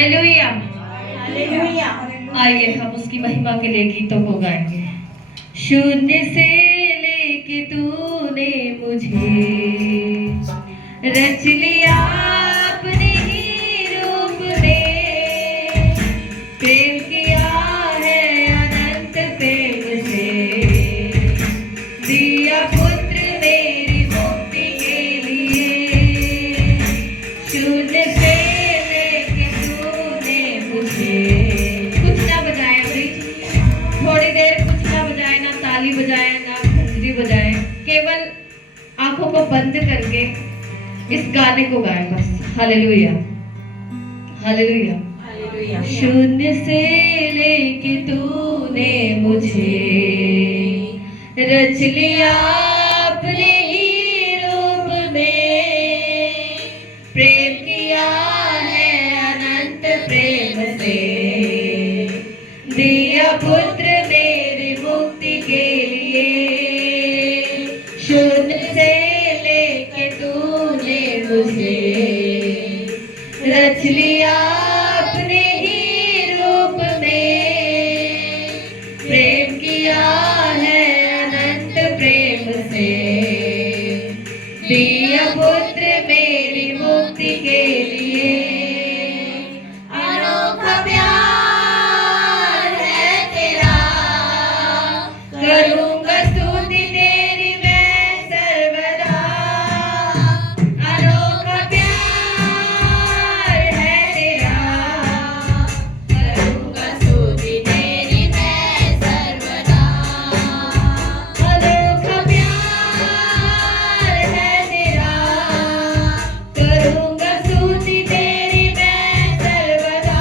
Hallelujah. Hallelujah. आइए हम उसकी महिमा के लिए गीतों को गाएंगे। शून्य से लेके तूने मुझे रच लिया अपने ही रूप में, प्रेम किया है अनंत प्रेम से, दिया पुत्र मेरी मुक्ति के लिए। शून्य से लेके तूने मुझे, कुछ ना बजाए ब्रिज, थोड़ी देर कुछ ना बजाए, ना ताली बजाए ना खंजरी बजाए, केवल आंखों को बंद करके इस गाने को गाए बस। Hallelujah hallelujah hallelujah. शून्य से लेके तूने मुझे रच लिया अपने ही रूप में, प्रेम किया है अनंत प्रेम से, दिया पुत्र मेरी मुक्ति के लिए। शून्य से लेके तूने मुझे रच लिया अपने ही रूप में, प्रेम किया है अनंत प्रेम से, दिया पुत्र मेरी मुक्ति के लिए। अनोखा प्यार है तेरा, करूंगा स्तुति तेरी मैं सर्वदा। अनोखा प्यार है तेरा, करूंगा स्तुति तेरी मैं सर्वदा। अनोखा प्यार है तेरा, करूंगा स्तुति तेरी मैं सर्वदा।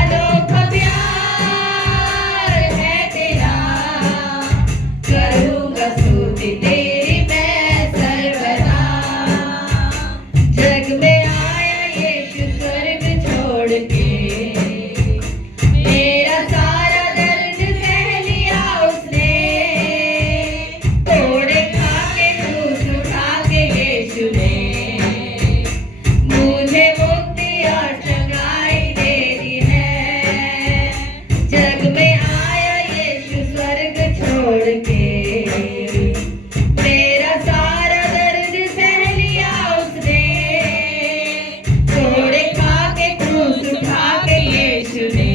अनोखा प्यार है तेरा, करूंगा स्तुति तेरी मैं सर्वदा। जग में आया यीशु स्वर्ग छोड़ के, मेरा सारा दर्द सह लिया उसने, तोड़े खा के क्रूस उठा के यीशु ने मुझे मुक्ति और चंगाई दे दी है। जग में आया यीशु स्वर्ग छोड़ के, मेरा सारा दर्द सह लिया उसने, तोड़े खा के क्रूस उठा के यीशु ने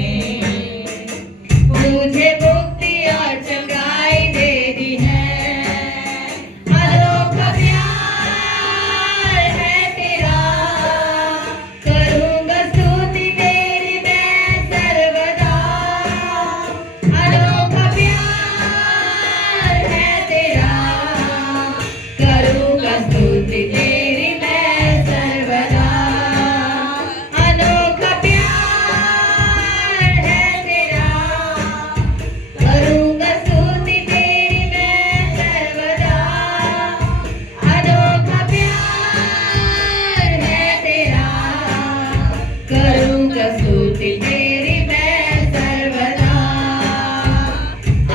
मुझे मुक्ति और चंगाई दे दी है। अनोखा प्यार है तेरा, करूंगा स्तुति तेरी मैं सर्वदा। अनोखा प्यार है तेरा, करूंगा स्तुति तेरी मैं सर्वदा। अनोखा प्यार है तेरा, करूंगा स्तुति तेरी मैं सर्वदा। अनोखा प्यार है तेरा, करूंगा स्तुति तेरी मैं सर्वदा।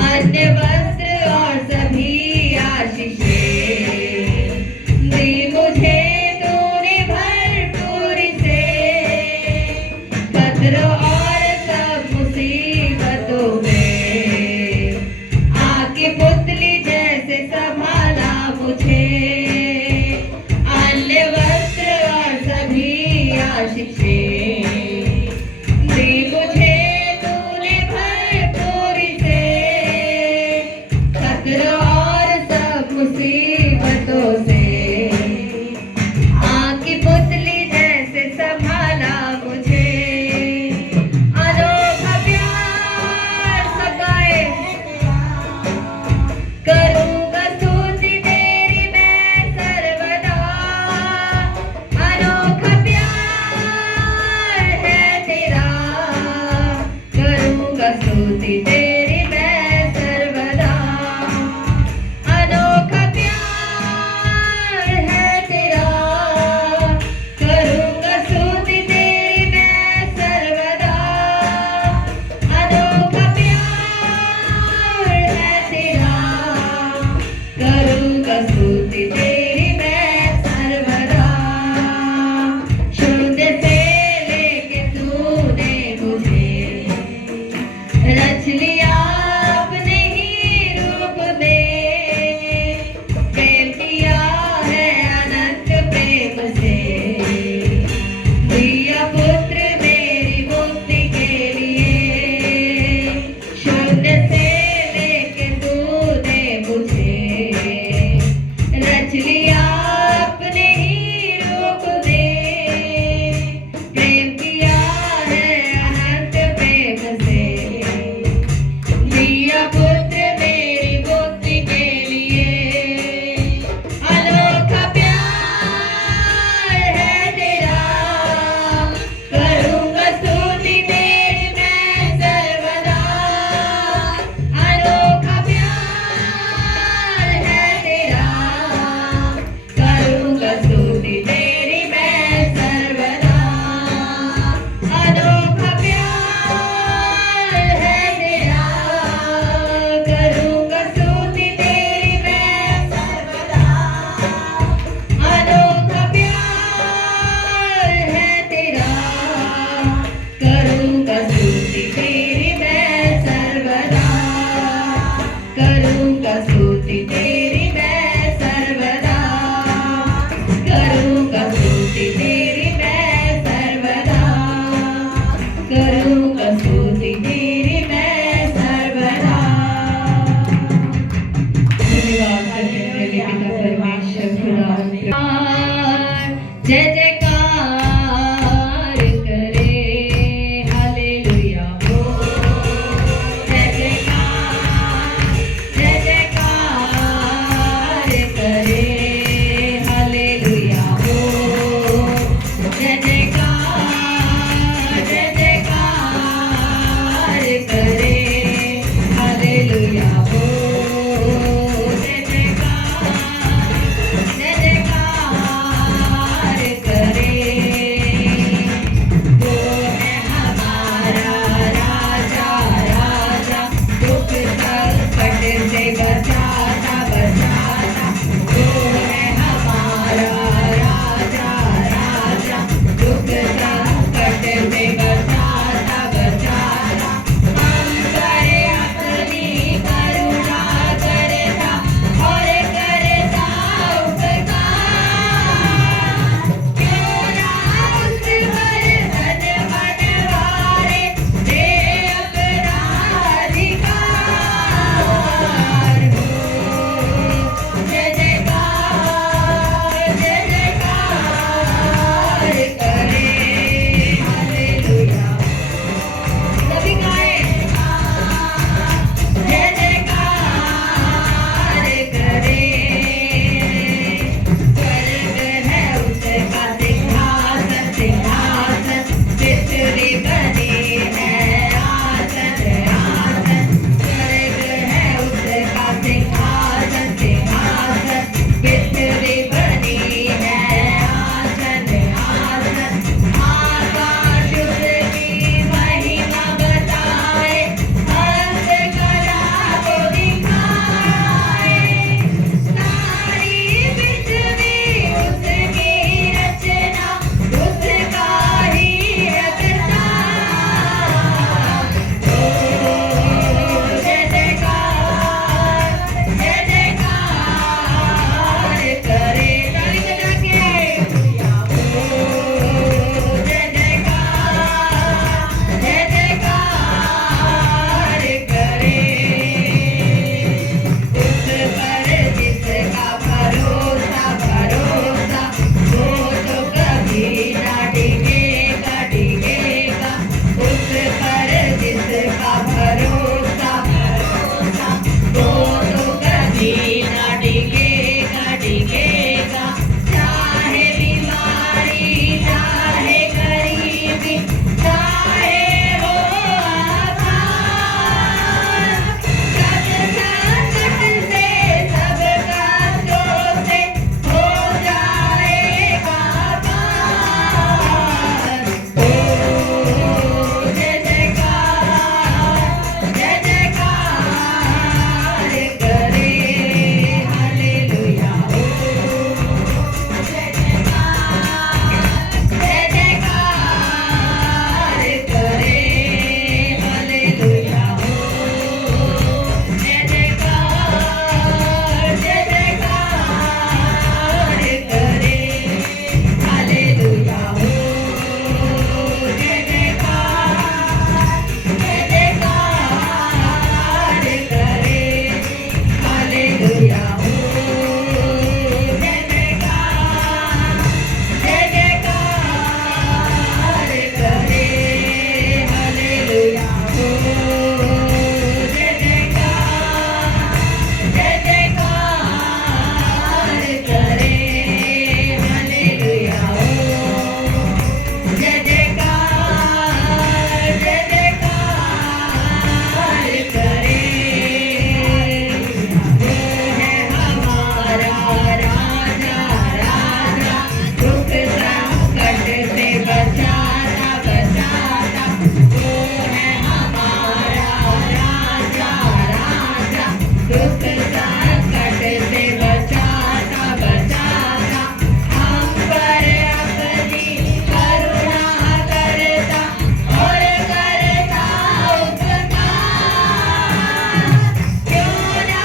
अन्य वस्त्र और सभी आशीषें दी मुझे तूने भरपूर से, कदरों और सब मुसीबतों में आके पुतली जैसे संभाला मुझे। अन्य वस्त्र और सभी आशीषें दी मुझे तूने भरपूर से, खतरों और सब मुसीबतों से आके पुतली जैसे संभाला मुझे। अनोखा प्यार सगाए, करूंगा स्तुति तेरी मैं सर्वदा। अनोखा प्यार है तेरा, करूंगा स्तुति तेरी मैं सर्वदा। करूँगा स्तुति तेरी मैं सर्वदा, करूँगा स्तुति तेरी मैं सर्वदा, करूँगा स्तुति तेरी मैं सर्वदा। धन्यवाद करते हैं पिता परमेश्वर खुदा। जय जयकार करे, हालेलुया हो। जय जयकार, जय जयकार करे, हालेलुया हो। जय जयकार, जय जयकार करे, हालेलुया हो। जय जयकार, जय जयकार करे। वो है हमारा राजा, राजा, दुख संकट से बचाता, बचाता। वो है हमारा राजा, राजा, दुख संकट से बचाता, बचाता। हम करे अपनी करुणा करता और करता उपकार। क्यों ना उस पर धन बनवारे दे अपना अधिकार हो। जय जयकार, जय जयकार करे, हालेलुया। सभी गाएं, जय जयकार करे। स्वर्ग है उसका सिंहासन, सिंहासन, पृथ्वी बनी है आसन, आसन। स्वर्ग है उसका सिंहासन, सिंहासन, पृथ्वी बनी है आसन, आसन। आकाश उसकी महिमा बताए, हंस कला को दिखाए। सारी पृथ्वी उसकी रचना, उसका ही अवतार। ओ जय जयकार, जय जयकार करे, ताली बजा के। ओ जय जयकार, जय जयकार करे। उस पर जिसका भरोसा, भरोसा, वो तो कभी ना डिगेगा, डिगेगा। उस पर जिसका भरोसा, भरोसा, वो तो कभी ना डिगेगा, डिगेगा। चाहे बीमारी, चाहे गरीबी, चाहे हो आभार। सब संकट से, सब कष्टों से हो जाएगा पार। ओ जय जयकार, जय जयकार करे, हालेलुया हो। जय जयकार, जय जयकार करे, हालेलुया हो। जय जयकार, जय जयकार करे, हालेलुया हो। जय जयकार, जय जयकार करे, हालेलुया हो। जय जयकार, जय जयकार करे, हालेलुया हो। जय जयकार, जय जयकार करे, हालेलुया हो। जय जयकार, जय जयकार करे। वो है हमारा राजा, राजा, दुख संकट से बचाता, बचाता। वो है हमारा राजा, राजा, दुख संकट से बचाता, बचाता। हम पर अपनी करुणा करता और करता उपकार। क्यों ना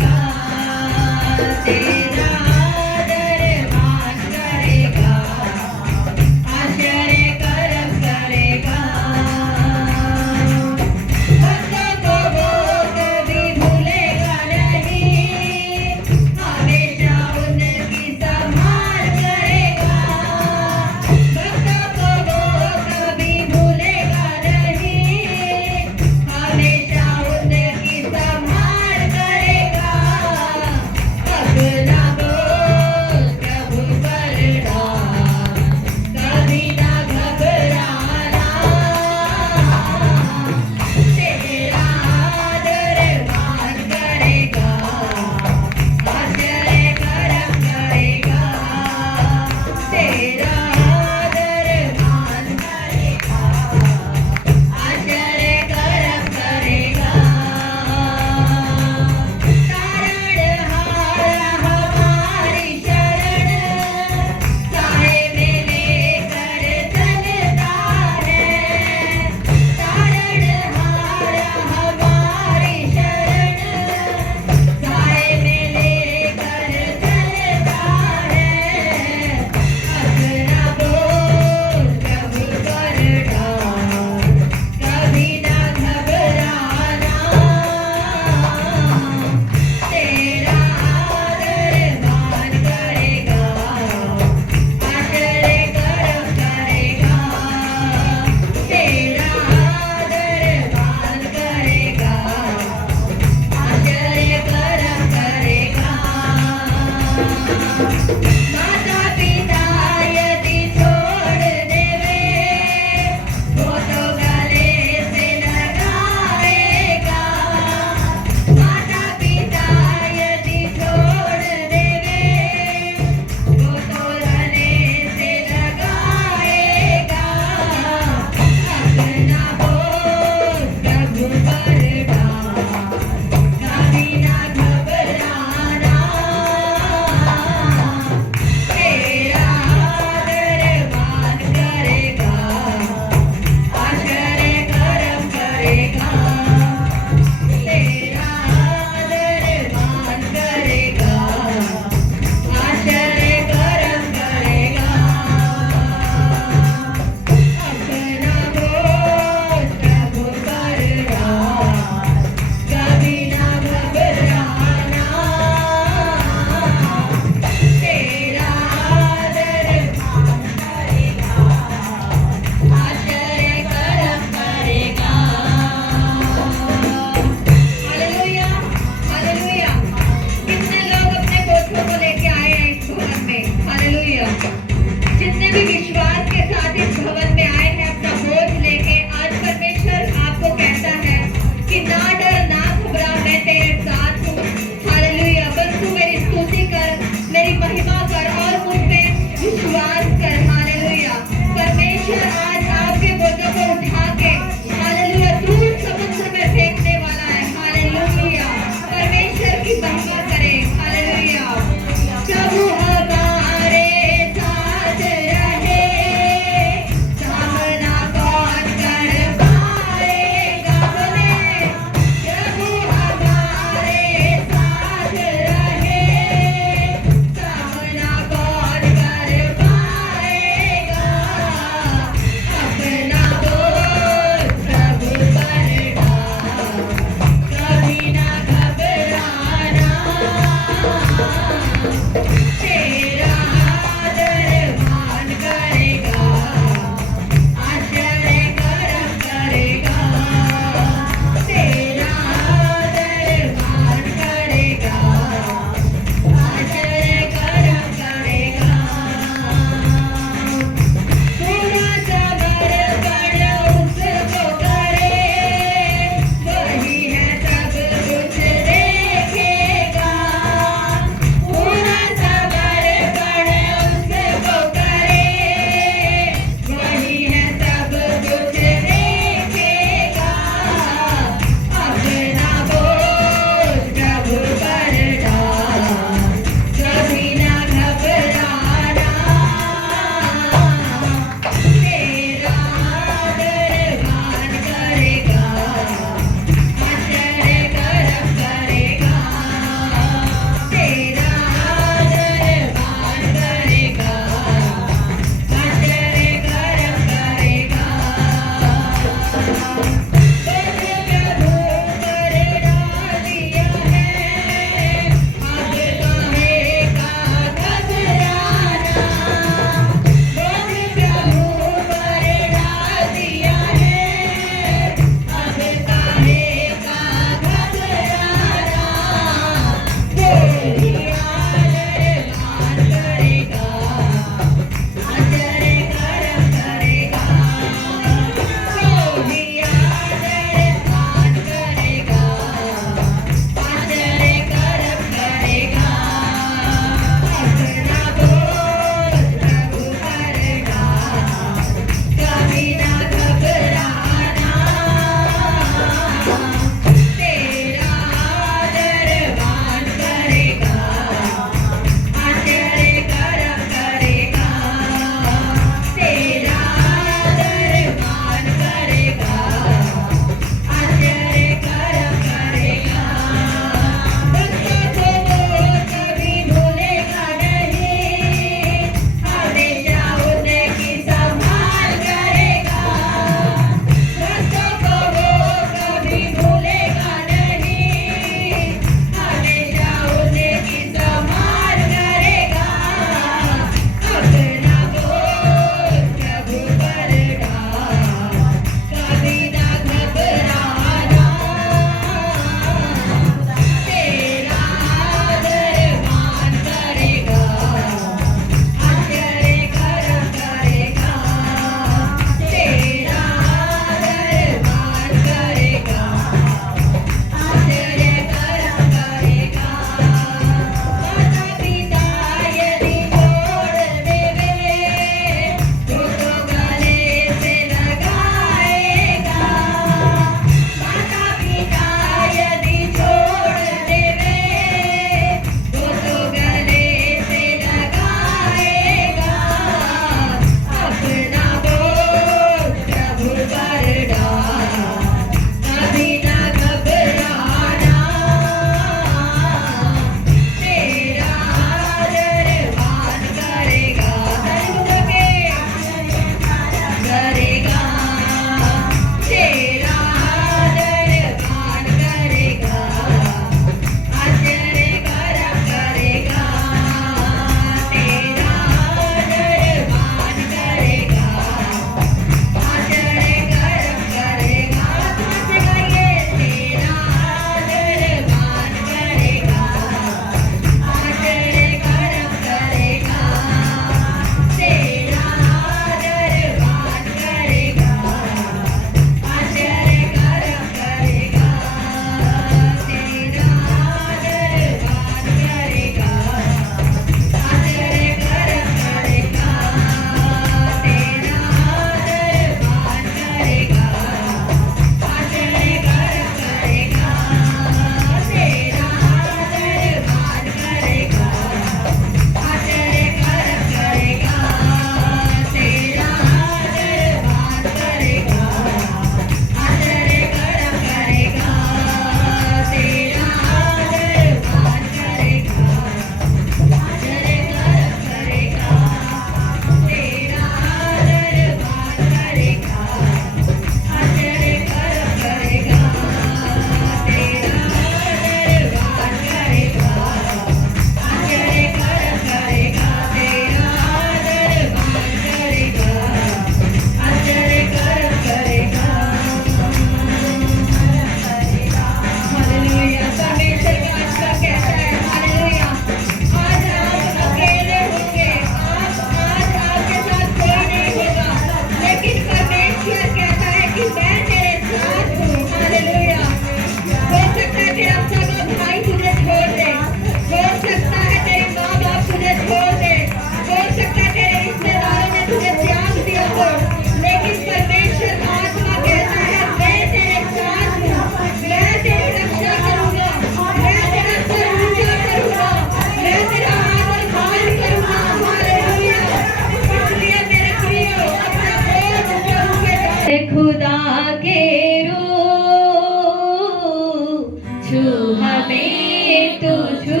छू हमें तू छू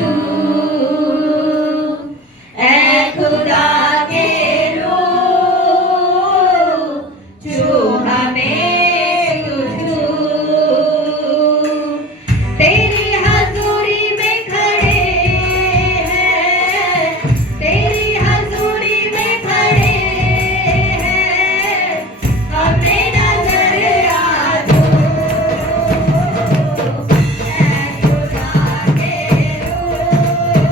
ऐ खुदा के रूह छू हमें तू छू तेरी हजूरी में खड़े हैं तेरी हजूरी में खड़े हैं हमें नजर आ दो ऐ खुदा के रूह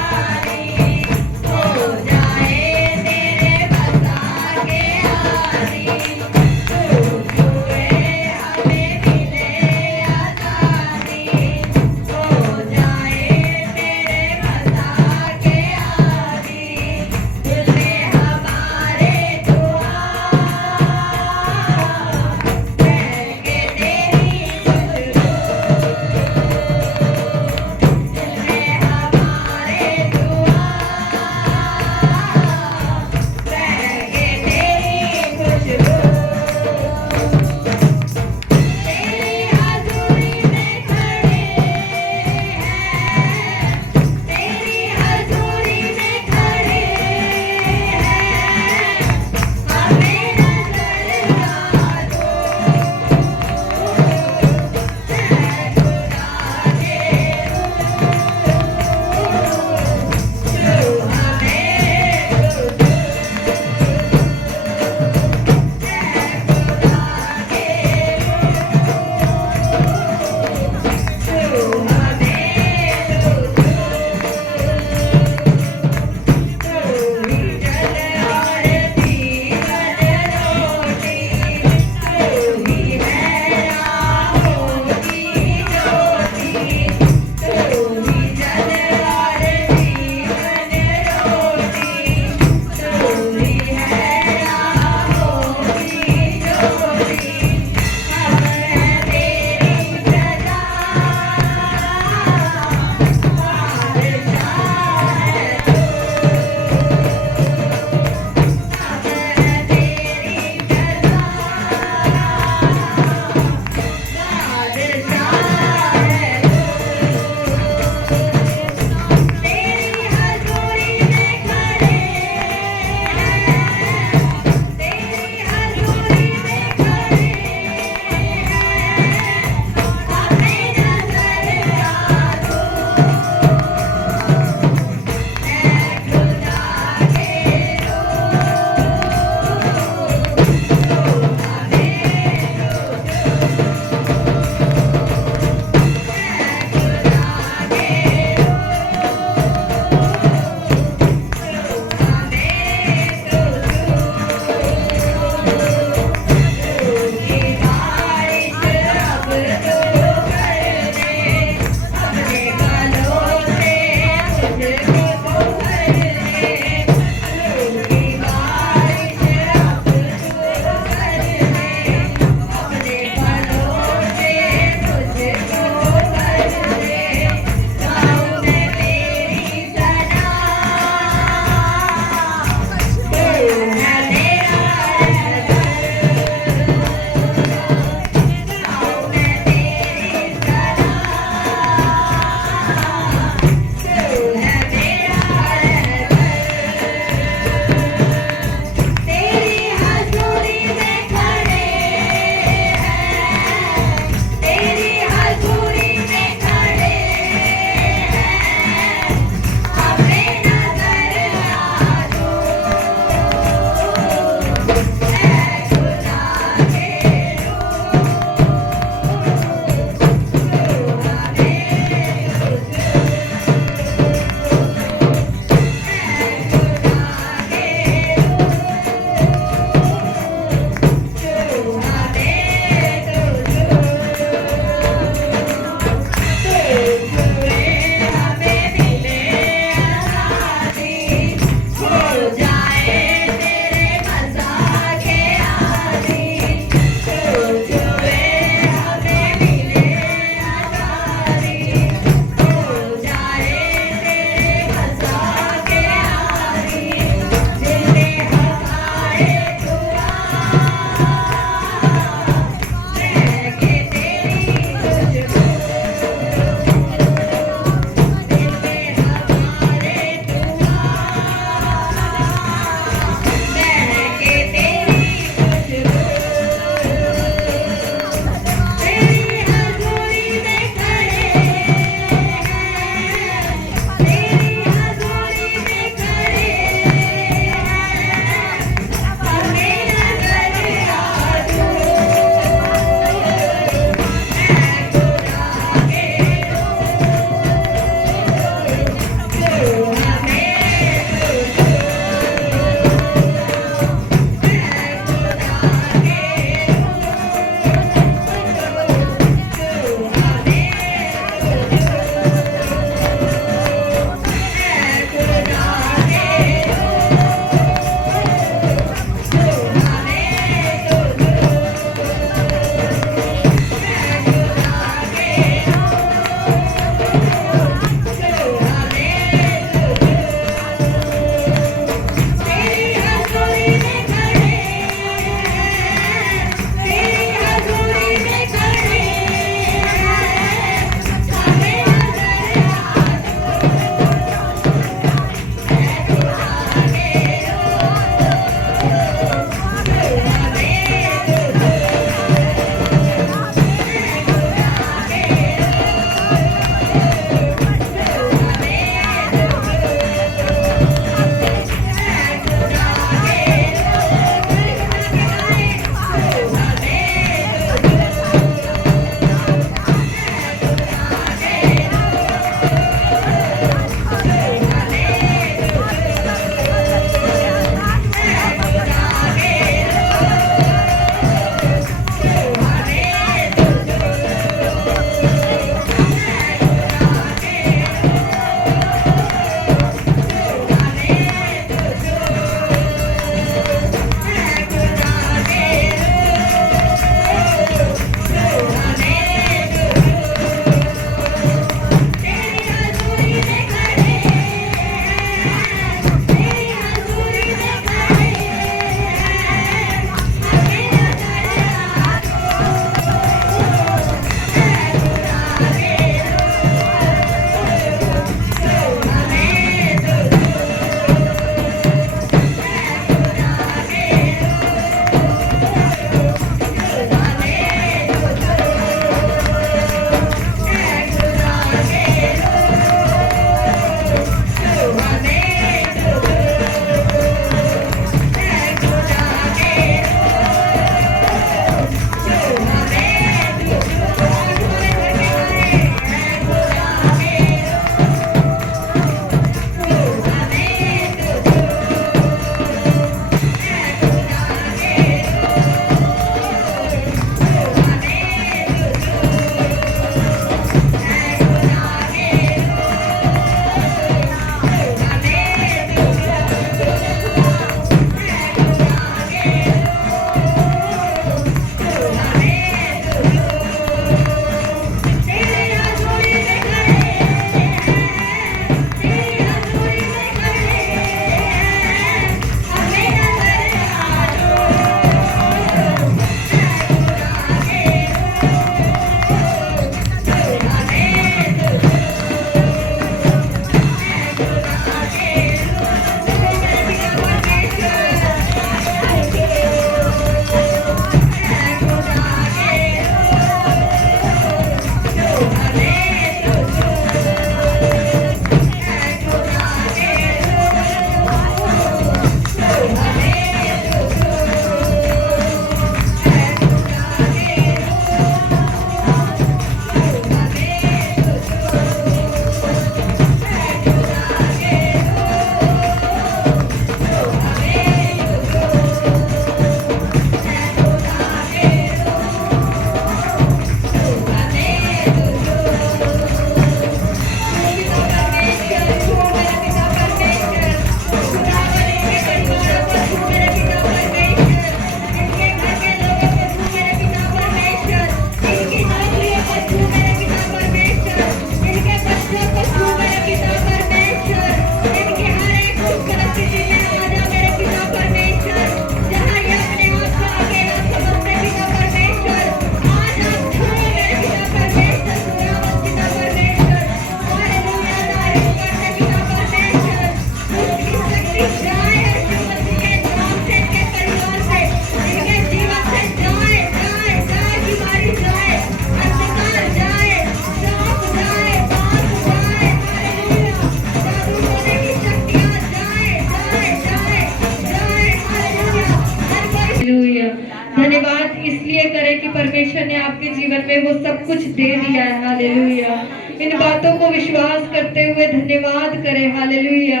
धन्यवाद इसलिए करें कि परमेश्वर ने आपके जीवन में वो सब कुछ दे दिया है। हालेलुया। इन बातों को विश्वास करते हुए धन्यवाद करें। हालेलुया।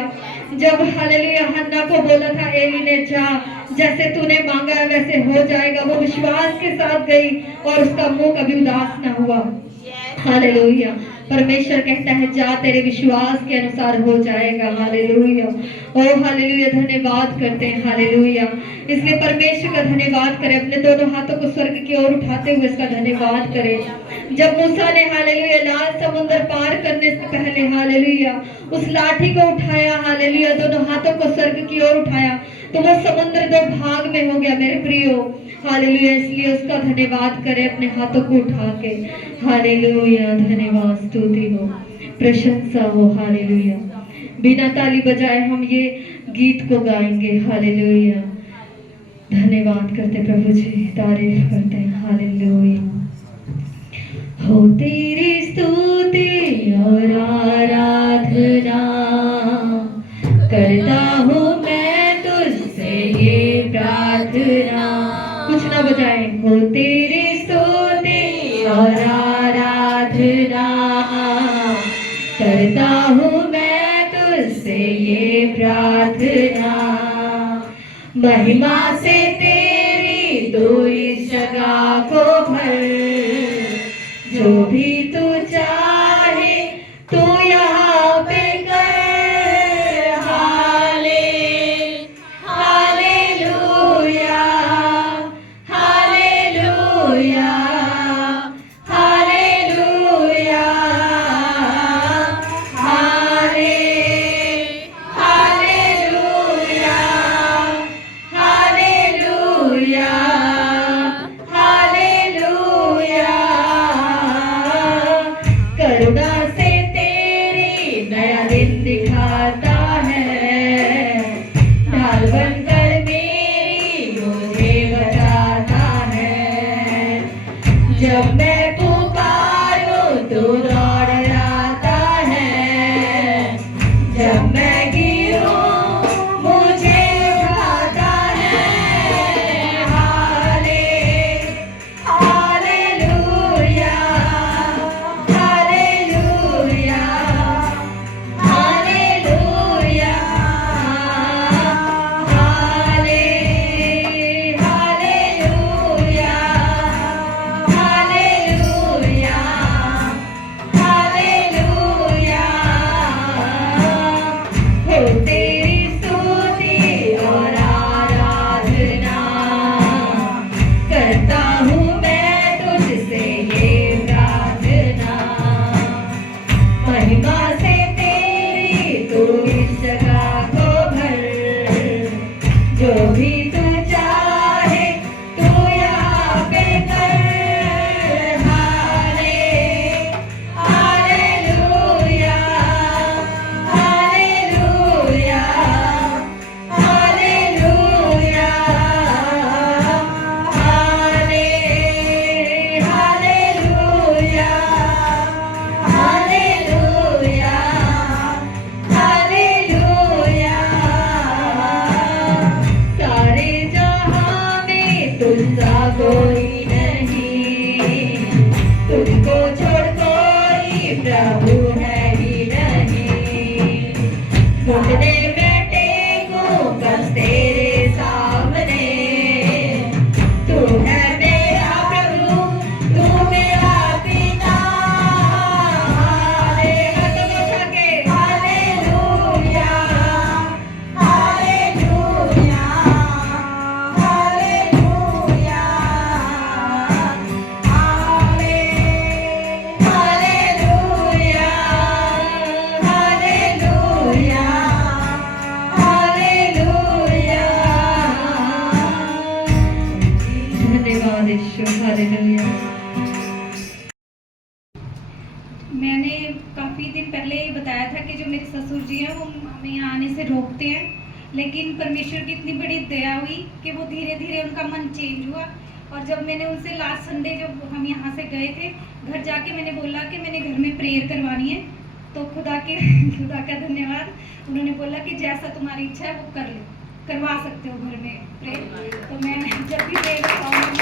जब हालेलुया हन्ना को बोला था एली ने, जा जैसे तूने मांगा है वैसे हो जाएगा, वो विश्वास के साथ गई और उसका मुंह कभी उदास ना हुआ। हालेलुया। परमेश्वर कहता है जा तेरे विश्वास के अनुसार हो जाएगा। हालेलुया। ओ हालेलुया। धन्यवाद करते हैं। हालेलुया। इसलिए परमेश्वर का धन्यवाद करें, अपने दोनों हाथों को स्वर्ग की ओर उठाते हुए इसका धन्यवाद करें। जब मूसा ने हालेलुया लाल समुद्र पार करने से पहले हालेलुया उस लाठी को उठाया, हालेलुया दोनों हाथों को स्वर्ग की ओर उठाया, तो वो समुद्र दो भाग में हो गया मेरे प्रियो। हालेलुया। इसलिए उसका धन्यवाद करें अपने हाथों को उठा के। हालेलुया। धन्यवाद, स्तुति हो, प्रशंसा हो। हालेलुया। बिना ताली बजाए हम ये गीत को गाएंगे। हालेलुया। धन्यवाद करते प्रभु जी, तारीफ करते हैं। हालेलुया। हो तेरी स्तुति और आराधना करता हूँ मैं तुझसे ये प्रार्थना। कुछ ना बजाए। हो तेरी स्तुति और आराधना करता हूँ मैं तुझसे ये प्रार्थना। महिमा से तेरी तू इस जगह को भर, जो भी तू चाहे तू यहाँ पे कर। Hallelujah. Hallelujah. Hallelujah. Hallelujah. Hallelujah. Hallelujah. करुणा से तेरी नया दिन दिखाता है, ढाल बनकर मेरी मुझे बचाता है। जब मैं पुकारूं तो दौड़ आता है, जब मैं गिरूं मुझे उठाता है। Hallelujah. Hallelujah. Hallelujah. Hallelujah. Hallelujah. Hallelujah. हो तेरी स्तुति और आराधना करता हूँ मैं तुझसे ये प्रार्थना। महिमा से तेरी तू इस जगह को भर, जो भी तू चाहे तू यहाँ पे कर। Hallelujah. Hallelujah. Hallelujah. Hallelujah. Hallelujah. Hallelujah. सारे जहां में तुझसा कोई नहीं, तुझको छोड़ कोई प्रभु है ही नहीं। घुटने में टेकूं बस तेरे सामने, तू है मेरा प्रभु, तू मेरा पिता। Hallelujah. Hallelujah. Hallelujah. Hallelujah. Hallelujah. Hallelujah. धन्यवाद ईश्वर। हालेलुया। मैंने काफ़ी दिन पहले ही बताया था कि जो मेरे ससुर जी हैं वो हमें यहाँ आने से रोकते हैं, लेकिन परमेश्वर की इतनी बड़ी दया हुई कि वो धीरे धीरे उनका मन चेंज हुआ। और जब मैंने उनसे लास्ट संडे जब हम यहाँ से गए थे, घर जाके मैंने बोला कि मैंने घर में प्रेयर करवानी है, तो खुदा का धन्यवाद, उन्होंने बोला कि जैसा तुम्हारी इच्छा है वो कर लो, करवा सकते हो घर में प्रेयर। तो मैं जब भी प्रेयर करवाऊंगी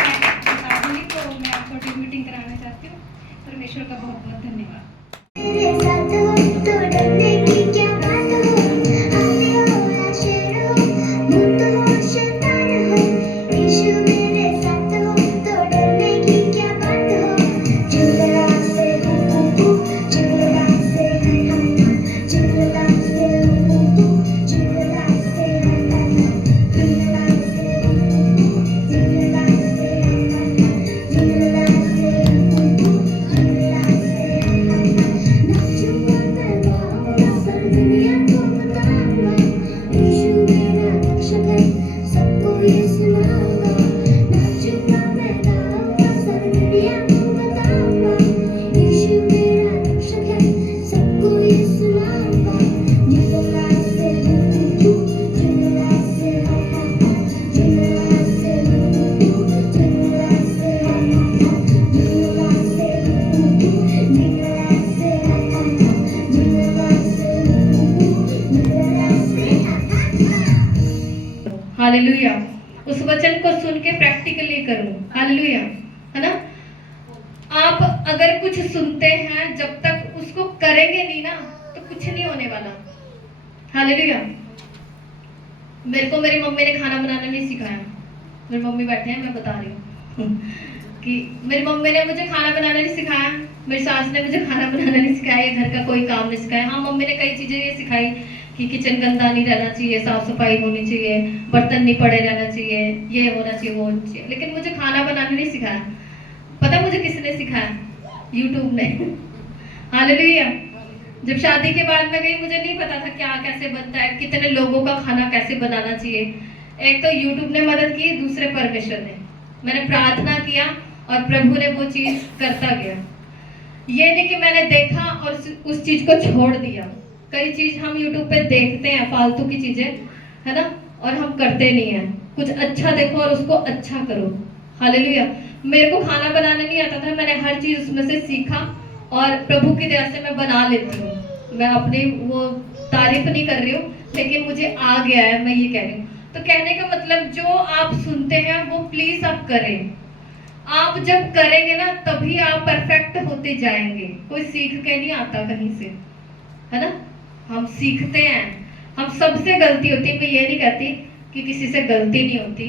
करूं। हालेलुया, है ना। आप अगर कुछ सुनते हैं, जब तक उसको करेंगे नहीं ना तो कुछ नहीं होने वाला। हालेलुया। मेरे को मेरी मम्मी ने खाना बनाना नहीं सिखाया। मेरी मम्मी बैठे हैं, मैं बता रही हूँ कि मेरी मम्मी ने मुझे खाना बनाना नहीं सिखाया, मेरी सास ने मुझे खाना बनाना नहीं सिखाया, ये घर का कोई काम नहीं सिखाया। हाँ, मम्मी ने कई चीजें ये सिखाई कि किचन गंदा नहीं रहना चाहिए, साफ सफाई होनी चाहिए, बर्तन नहीं पड़े रहना चाहिए, ये होना चाहिए, वो होना चाहिए, लेकिन मुझे खाना बनाना नहीं सिखाया। पता मुझे किसने सिखाया? यूट्यूब ने। हालेलुया। जब शादी के बाद में गई, मुझे नहीं पता था क्या कैसे बनता है, कितने लोगों का खाना कैसे बनाना चाहिए। एक तो यूट्यूब ने मदद की, दूसरे परमेश्वर ने। मैंने प्रार्थना किया और प्रभु ने वो चीज करता गया। ये नहीं कि मैंने देखा और उस चीज को छोड़ दिया। कई चीज हम यूट्यूब पे देखते हैं, फालतू की चीजें, है ना, और हम करते नहीं है। कुछ अच्छा देखो और उसको अच्छा करो। हालेलुया। मेरे को खाना बनाना नहीं आता था, मैंने हर चीज उसमें से सीखा और प्रभु की दया से मैं बना लेती हूँ। मैं अपनी वो तारीफ नहीं कर रही हूँ, लेकिन मुझे आ गया है, मैं ये कह रही हूँ। तो कहने का मतलब, जो आप सुनते हैं वो प्लीज आप करें। आप जब करेंगे ना तभी आप परफेक्ट होते जाएंगे। कोई सीख के नहीं आता कहीं से, है ना। हम सीखते हैं, हम सबसे गलती होती है। मैं ये नहीं कहती कि किसी से गलती नहीं होती,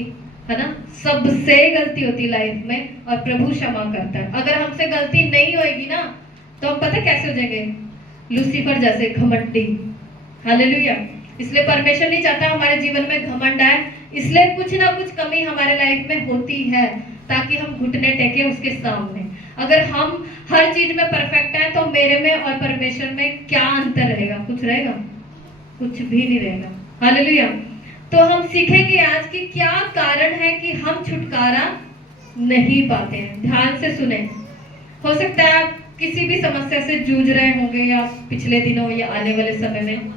है ना, सबसे गलती होती लाइफ में और प्रभु क्षमा करता है। अगर हमसे गलती नहीं होएगी ना तो हम पता कैसे हो जाएंगे, लूसीफर जैसे घमंडी। हालेलुया। इसलिए परमेश्वर नहीं चाहता हमारे जीवन में घमंड आए, इसलिए कुछ ना कुछ कमी हमारे लाइफ में होती है ताकि हम घुटने टेके उसके सामने। अगर हम हर चीज में परफेक्ट हैं तो मेरे में और परमेश्वर में क्या अंतर रहेगा? कुछ रहेगा? कुछ भी नहीं रहेगा। हालेलुया। तो हम सीखेंगे आज कि क्या कारण है कि हम छुटकारा नहीं पाते हैं। ध्यान से सुने। हो सकता है आप किसी भी समस्या से जूझ रहे होंगे, या पिछले दिनों या आने वाले समय में,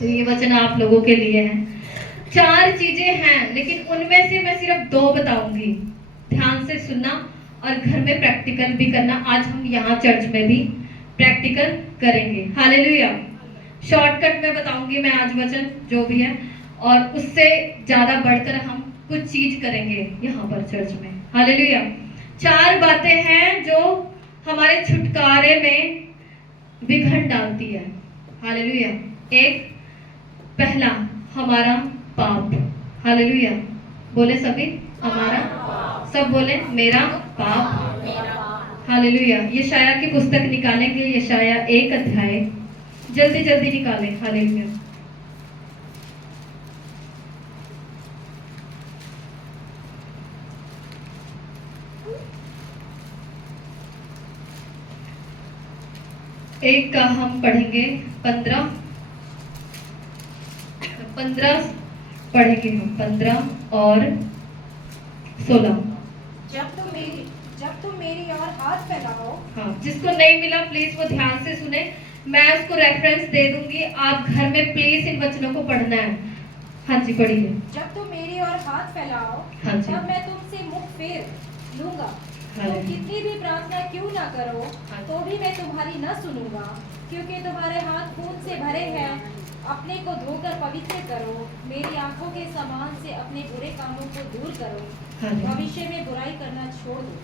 तो ये वचन आप लोगों के लिए है। 4 चीजें हैं, लेकिन उनमें से मैं सिर्फ 2 बताऊंगी। ध्यान से सुनना और घर में प्रैक्टिकल भी करना। आज हम यहाँ चर्च में भी प्रैक्टिकल करेंगे। हालेलुया। शॉर्टकट में बताऊंगी मैं आज वचन जो भी है, और उससे ज्यादा बढ़कर हम कुछ चीज करेंगे यहाँ पर चर्च में। हालेलुया। 4 बातें हैं जो हमारे छुटकारे में विघन डालती है। हालेलुया। एक, पहला, हमारा पाप। हालेलुया। बोले सभी, हमारा, सब बोले मेरा पाप। हालेलुया। यशाया की पुस्तक निकालेंगे, यशाया 1 अध्याय, जल्दी जल्दी निकालें। हालेलुया। एक का हम पढ़ेंगे 15 पढ़ेंगे हम, 15 और 16। जब तुम मेरी ओर हाथ फैलाओ। हाँ, जिसको नहीं मिला प्लीज वो ध्यान से सुने। मैं उसको रेफरेंस दे दूंगी, आप घर में प्लीज इन वचनों को पढ़ना है। हाँ जी, पढ़िए। जब तुम मेरी ओर हाथ फैलाओ, हाँ जी। तब मैं तुमसे मुख फेर लूंगा। हाँ तुम जी। कितनी भी प्रार्थना क्यों ना करो, हाँ। तो भी मैं तुम्हारी न सुनूंगा, क्योंकि तुम्हारे हाथ खून से भरे हैं। अपने को धोकर पवित्र करो, मेरी आंखों के समान से अपने बुरे कामों को दूर करो। हाँ जी। भविष्य में बुराई करना छोड़ दो,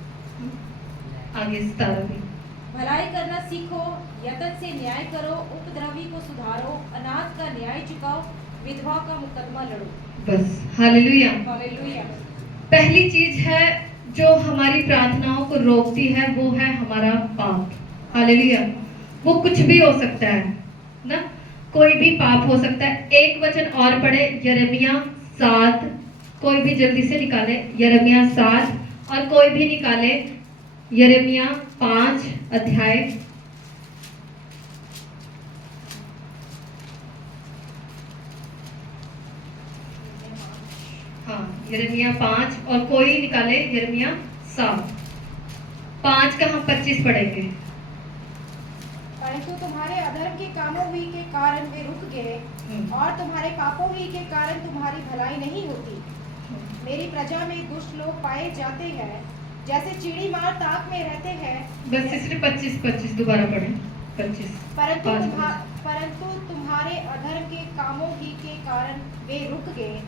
आगे 17 भी। भलाई करना सीखो, यत्न से न्याय करो, उपद्रवी को सुधारो, अनाथ का न्याय चुकाओ, विधवा का मुकदमा लड़ो। बस। हालेलुया। हालेलुया। पहली चीज है जो हमारी प्रार्थनाओं को रोकती है, वो है हमारा पाप। हालेलुया। वो कुछ भी हो सकता है ना, कोई भी पाप हो सकता है। एक वचन और पढ़े, यिर्मयाह 7। कोई भी जल्दी से निकाले, यिर्मयाह 7, और कोई भी निकाले यिर्मयाह 5 अध्याय। हाँ, यिर्मयाह 5, और कोई निकाले यिर्मयाह 7। 5 का हम 25 पढ़ेंगे। परंतु तुम्हारे अधर्म के कामों ही के कारण वे रुक गए, और तुम्हारे पापों ही के कारण तुम्हारी भलाई नहीं होती। मेरी प्रजा में दुष्ट लोग पाए जाते हैं, जैसे चिड़ी मार ताक में रहते हैं। बस सिर्फ 25 दोबारा पढ़ें। 25। परंतु तुम्हारे अधर्म के कामों ही के कारण वे रुक गए,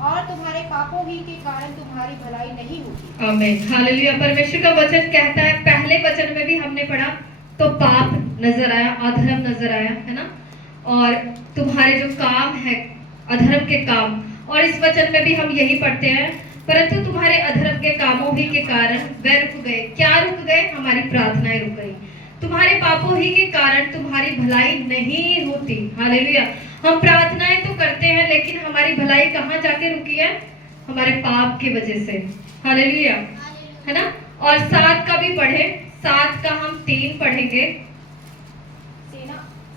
और तुम्हारे पापों ही के कारण तुम्हारी भलाई नहीं होती। आमीन, हालेलुया। परमेश्वर का वचन कहता है, पहले वचन में भी हमने पढ़ा तो पाप नजर आया, अधर्म नजर आया, है ना, और तुम्हारे जो काम है अधर्म के काम, और इस वचन में भी हम यही पढ़ते हैं, परंतु तुम्हारे अधर्म के कामों ही के कारण वे रुक गए। क्या रुक गए? हमारी प्रार्थनाएं रुक गई। तुम्हारे पापों ही के कारण तुम्हारी भलाई नहीं होती। हालेलुया। हम प्रार्थनाएं तो करते हैं, लेकिन हमारी भलाई कहाँ जाके रुकी है? हमारे पाप की वजह से। हालेलुया, है ना। और 7 का भी पढ़े, 7 का हम 3 पढ़ेंगे।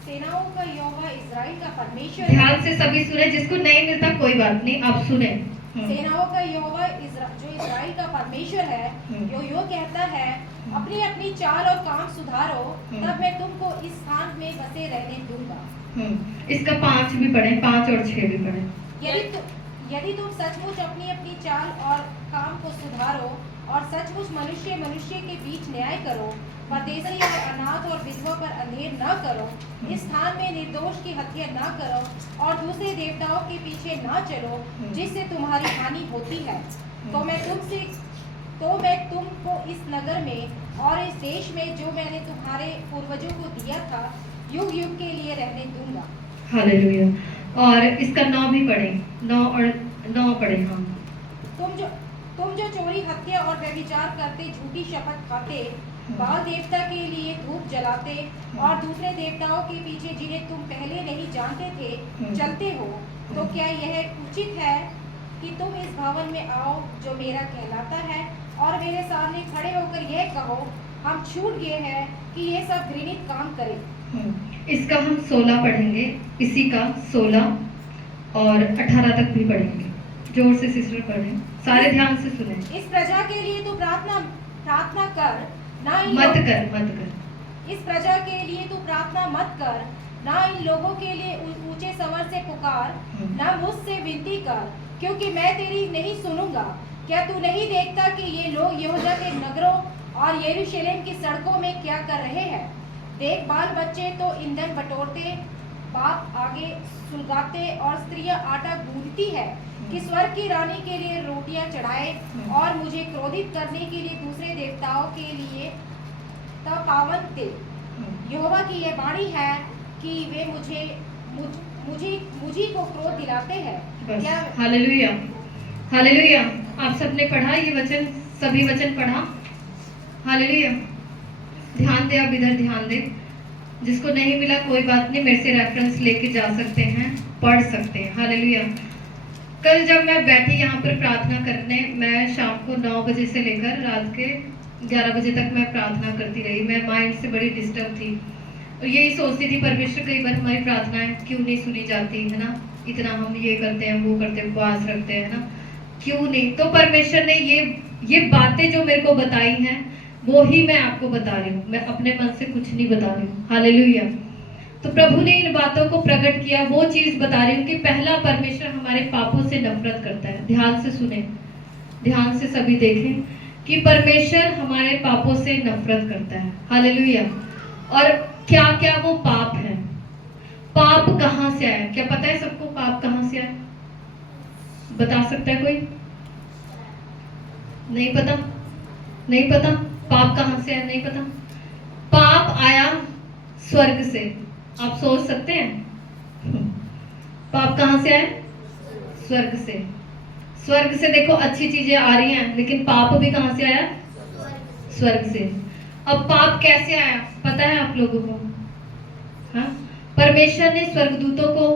सेनाओं का यहोवा इज़राइल का परमेश्वर, ध्यान से सभी सुने, जिसको नहीं मिलता कोई बात नहीं, आप सुने। सेनाओं का यहोवा जो इज़राइल का परमेश्वर है, यो कहता है, अपनी अपनी चाल और काम सुधारो, तब मैं तुमको इस स्थान में बसे रहने दूंगा। इसका 5 भी पढ़े, 5 और 6 भी पढ़े। यदि तुम सचमुच अपनी अपनी चाल और काम को सुधारो और सचमुच मनुष्य मनुष्य के बीच न्याय करो, परदेशी और अनाथ और विधवा पर अंधेर न करो, इस स्थान में निर्दोष की हत्या न करो और दूसरे देवताओं के पीछे न चलो, जिससे तुम्हारी हानि होती है, तो मैं तुमको इस नगर में और इस देश में जो मैंने तुम्हारे पूर्वजों को दिया था, युग युग के लिए रहने दूंगा। हालेलुया। और इसका 9 भी पढ़े, 9 और 9 पढ़े हम। तुम जो चोरी, हत्या और व्यभिचार करते, झूठी शपथ खाते, बाल देवता के लिए धूप जलाते और दूसरे देवताओं के पीछे जिन्हें तुम पहले नहीं जानते थे चलते हो, तो क्या यह उचित है कि तुम इस भवन में आओ जो मेरा कहलाता है और मेरे सामने खड़े होकर यह कहो, हम छूट गए हैं कि ये सब घृणित काम करें। इसका हम 16 पढ़ेंगे, इसी का 16 और 18 तक भी पढ़ेंगे। जोर से सिस्टर पढ़ें, सारे ध्यान से सुने। इस प्रजा के लिए तू प्रार्थना कर, ना मत कर। इस प्रजा के लिए तू प्रार्थना मत कर, ना इन लोगों के लिए ऊंचे स्वर से पुकार, ना मुझसे विनती कर, क्योंकि मैं तेरी नहीं सुनूंगा। क्या तू नहीं देखता कि ये लोग यहूदा के नगरों और यरूशलेम की सड़कों में क्या कर रहे हैं? देख, बाल बच्चे तो ईंधन बटोरते, बाप आगे सुलगाते और स्त्रियां आटा गूंथती है कि स्वर्ग की रानी के लिए रोटियां चढ़ाए और मुझे क्रोधित करने के लिए दूसरे देवताओं के लिए पावन दे। यहोवा की यह वाणी है कि वे मुझे को क्रोध दिलाते हैं। क्या हालेलुया, हालेलुया। आप सबने पढ़ा ये वचन, सभी वचन पढ़ा? हालेलुया। ध्यान दे, अब इधर ध्यान दे। जिसको नहीं मिला कोई बात नहीं, मेरे से रेफरेंस लेके जा सकते हैं, पढ़ सकते हैं। हालेलुया। कल जब मैं बैठी यहाँ पर प्रार्थना करने, मैं शाम को 9 बजे से लेकर रात के 11 बजे तक मैं प्रार्थना करती रही। मैं माइंड से बड़ी डिस्टर्ब थी और यही सोचती थी, परमेश्वर कई बार हमारी प्रार्थनाएं क्यों नहीं सुनी जाती है ना, इतना हम ये करते हैं, वो करते हैं, उपवास रखते हैं ना, क्यों नहीं। तो परमेश्वर ने ये बातें जो मेरे को बताई हैं, वो ही मैं आपको बता रही हूँ, मैं अपने मन से कुछ नहीं बता रही हूँ। हालेलुया। तो प्रभु ने इन बातों को प्रकट किया, वो चीज बता रही हूँ कि पहला, परमेश्वर हमारे पापों से नफरत करता है। ध्यान से सुने, ध्यान से सभी देखें कि परमेश्वर हमारे पापों से नफरत करता है। हालेलुया। और क्या क्या वो पाप है? पाप कहाँ से आया? क्या पता है सबको पाप कहाँ से आया? बता सकता है कोई? नहीं पता? नहीं पता पाप कहाँ से आया? नहीं पता। पाप आया स्वर्ग से। आप सोच सकते हैं पाप कहाँ से आया? स्वर्ग से। स्वर्ग से देखो अच्छी चीजें आ रही हैं, लेकिन पाप भी कहाँ से आया? स्वर्ग से। अब पाप कैसे आया पता है आप लोगों को? हाँ, परमेश्वर ने स्वर्गदूतों को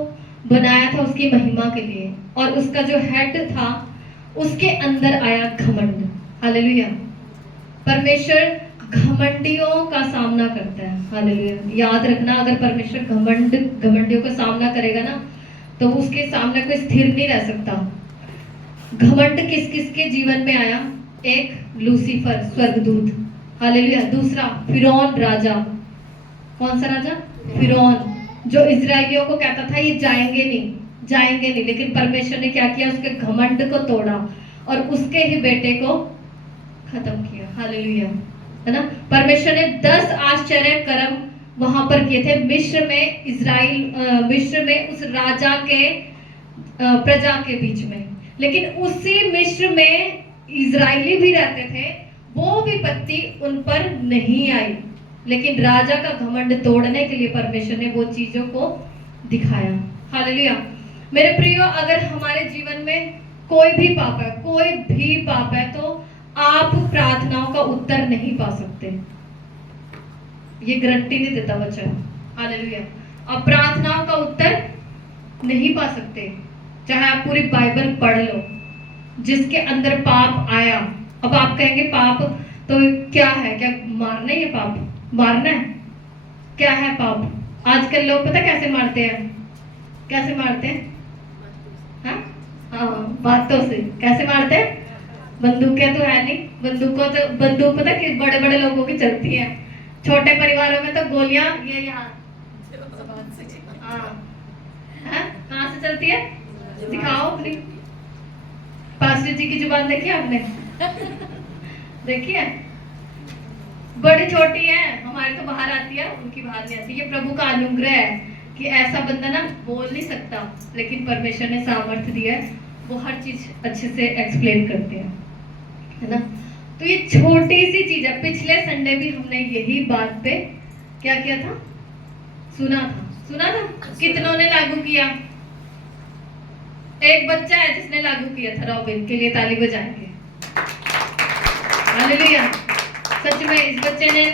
बनाया था उसकी महिमा के लिए, और उसका जो हेड था उसके अंदर आया घमंड। हालेलुया। परमेश्वर घमंडियों का सामना करता है। हालेलुया। याद रखना, अगर परमेश्वर घमंडियों का सामना करेगा ना, तो उसके सामने कोई स्थिर नहीं रह सकता। घमंड किस किस के जीवन में आया? एक लूसीफर स्वर्गदूत। हालेलुया। दूसरा फिरौन राजा। कौन सा राजा? फिरौन, जो इजरायलियों को कहता था ये जाएंगे नहीं, लेकिन परमेश्वर ने क्या किया? उसके घमंड को तोड़ा और उसके ही बेटे को खत्म किया। हालेलुया, है ना। परमेश्वर ने 10 आश्चर्य कर्म वहां पर किए थे मिस्र में, मिस्र में उस राजा के प्रजा के बीच में। लेकिन उसी मिस्र में इजरायली भी रहते थे, वो विपत्ति उन पर नहीं आई, लेकिन राजा का घमंड तोड़ने के लिए परमेश्वर ने वो चीजों को दिखाया। हालेलुया। मेरे प्रियो, अगर हमारे जीवन में कोई भी पाप है तो आप प्रार्थनाओं का उत्तर नहीं पा सकते। ये गारंटी नहीं देता वचन। हालेलुया। आप प्रार्थनाओं का उत्तर नहीं पा सकते, चाहे आप पूरी बाइबल पढ़ लो। जिसके अंदर पाप आया, अब आप कहेंगे पाप तो क्या है? क्या मारना ही है? पाप मारना है? क्या है पाप? आजकल लोग पता कैसे मारते हैं? कैसे मारते हैं? हाँ, बातों से। कैसे मारते हैं? बंदूकें तो है नहीं, बंदूक पता कि बड़े बड़े लोगों की चलती है, छोटे परिवारों में तो गोलियां ये यहाँ कहाँ से चलती है? दिखाओ अपनी। पास्टर जी की जुबान देखी आपने? देखी है? बड़ी छोटी है, हमारी तो बाहर आती है, उनकी बाहर नहीं आती। ये प्रभु का अनुग्रह है कि ऐसा बंदा ना बोल नहीं सकता, लेकिन परमेश्वर ने सामर्थ्य दिया है, वो हर चीज अच्छे से एक्सप्लेन करते हैं, है ना। तो ये छोटी सी चीज है। पिछले संडे भी हमने यही बात पे क्या किया था? सुना था। कितनों ने लागू किया? एक बच्चा है जिसने लागू किया था, रॉबिन के लिए ताली बजाएंगे। हालेलुया। सच में इस बच्चे ने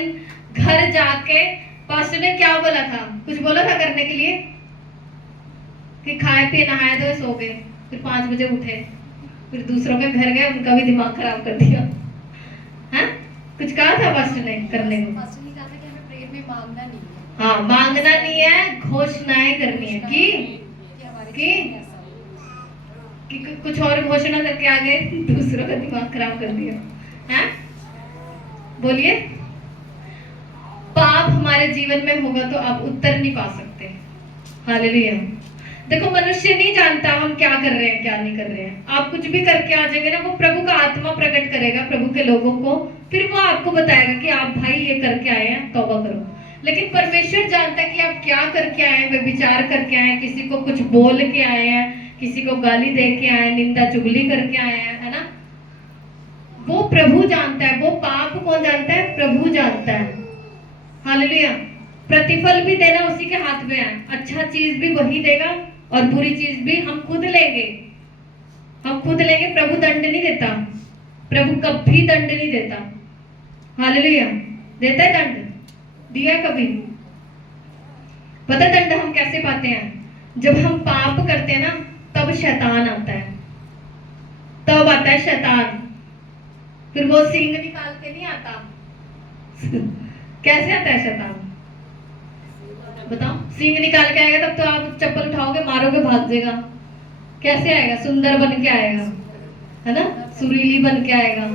घर जाके पास्टर ने क्या बोला था? कुछ बोला था करने के लिए कि खाए पिए नहाए धोए सो गए, फिर 5 बजे उठे, फिर दूसरों के घर गए, उनका भी दिमाग खराब कर दिया। हाँ, कुछ कहा था पास्टर ने करने को? पास्टर ने कहा था कि हमें प्रेयर में मांगना नहीं है। हाँ, मांगना नहीं है, घोषणाएं करनी है कि कुछ और घोषणा करके आ गए, दूसरों का दिमाग खराब कर दिया। हैं? बोलिए। पाप हमारे जीवन में होगा तो आप उत्तर नहीं पा सकते। हालेलुया। देखो, मनुष्य नहीं जानता हम क्या कर रहे हैं क्या नहीं कर रहे हैं। आप कुछ भी करके आ जाएंगे ना, वो प्रभु का आत्मा प्रकट करेगा प्रभु के लोगों को, फिर वो आपको बताएगा कि आप भाई ये करके आए हैं, तौबा करो। लेकिन परमेश्वर जानता है कि आप क्या करके आए हैं, वे विचार करके आए हैं, किसी को कुछ बोल के आए हैं, किसी को गाली दे के आए, निंदा चुगली करके आए हैं, है ना। वो प्रभु जानता है। वो पाप कौन जानता है? प्रभु जानता है। हालेलुया। प्रतिफल भी देना उसी के हाथ में है। अच्छा चीज भी वही देगा और बुरी चीज भी हम खुद लेंगे। प्रभु दंड नहीं देता। प्रभु कभी दंड नहीं देता। हालेलुया। देता है दंड? दिया है कभी? पता दंड हम कैसे पाते हैं? जब हम पाप करते हैं ना, तब शैतान आता है। तब आता है शैतान। फिर वो सींग निकाल के नहीं आता। कैसे आता है शैतान? बताओ। सींग निकाल के आएगा तब तो आप चप्पल उठाओगे, मारोगे, भाग जाएगा। कैसे आएगा? सुंदर बन के आएगा, है ना, सुरीली बन के आएगा।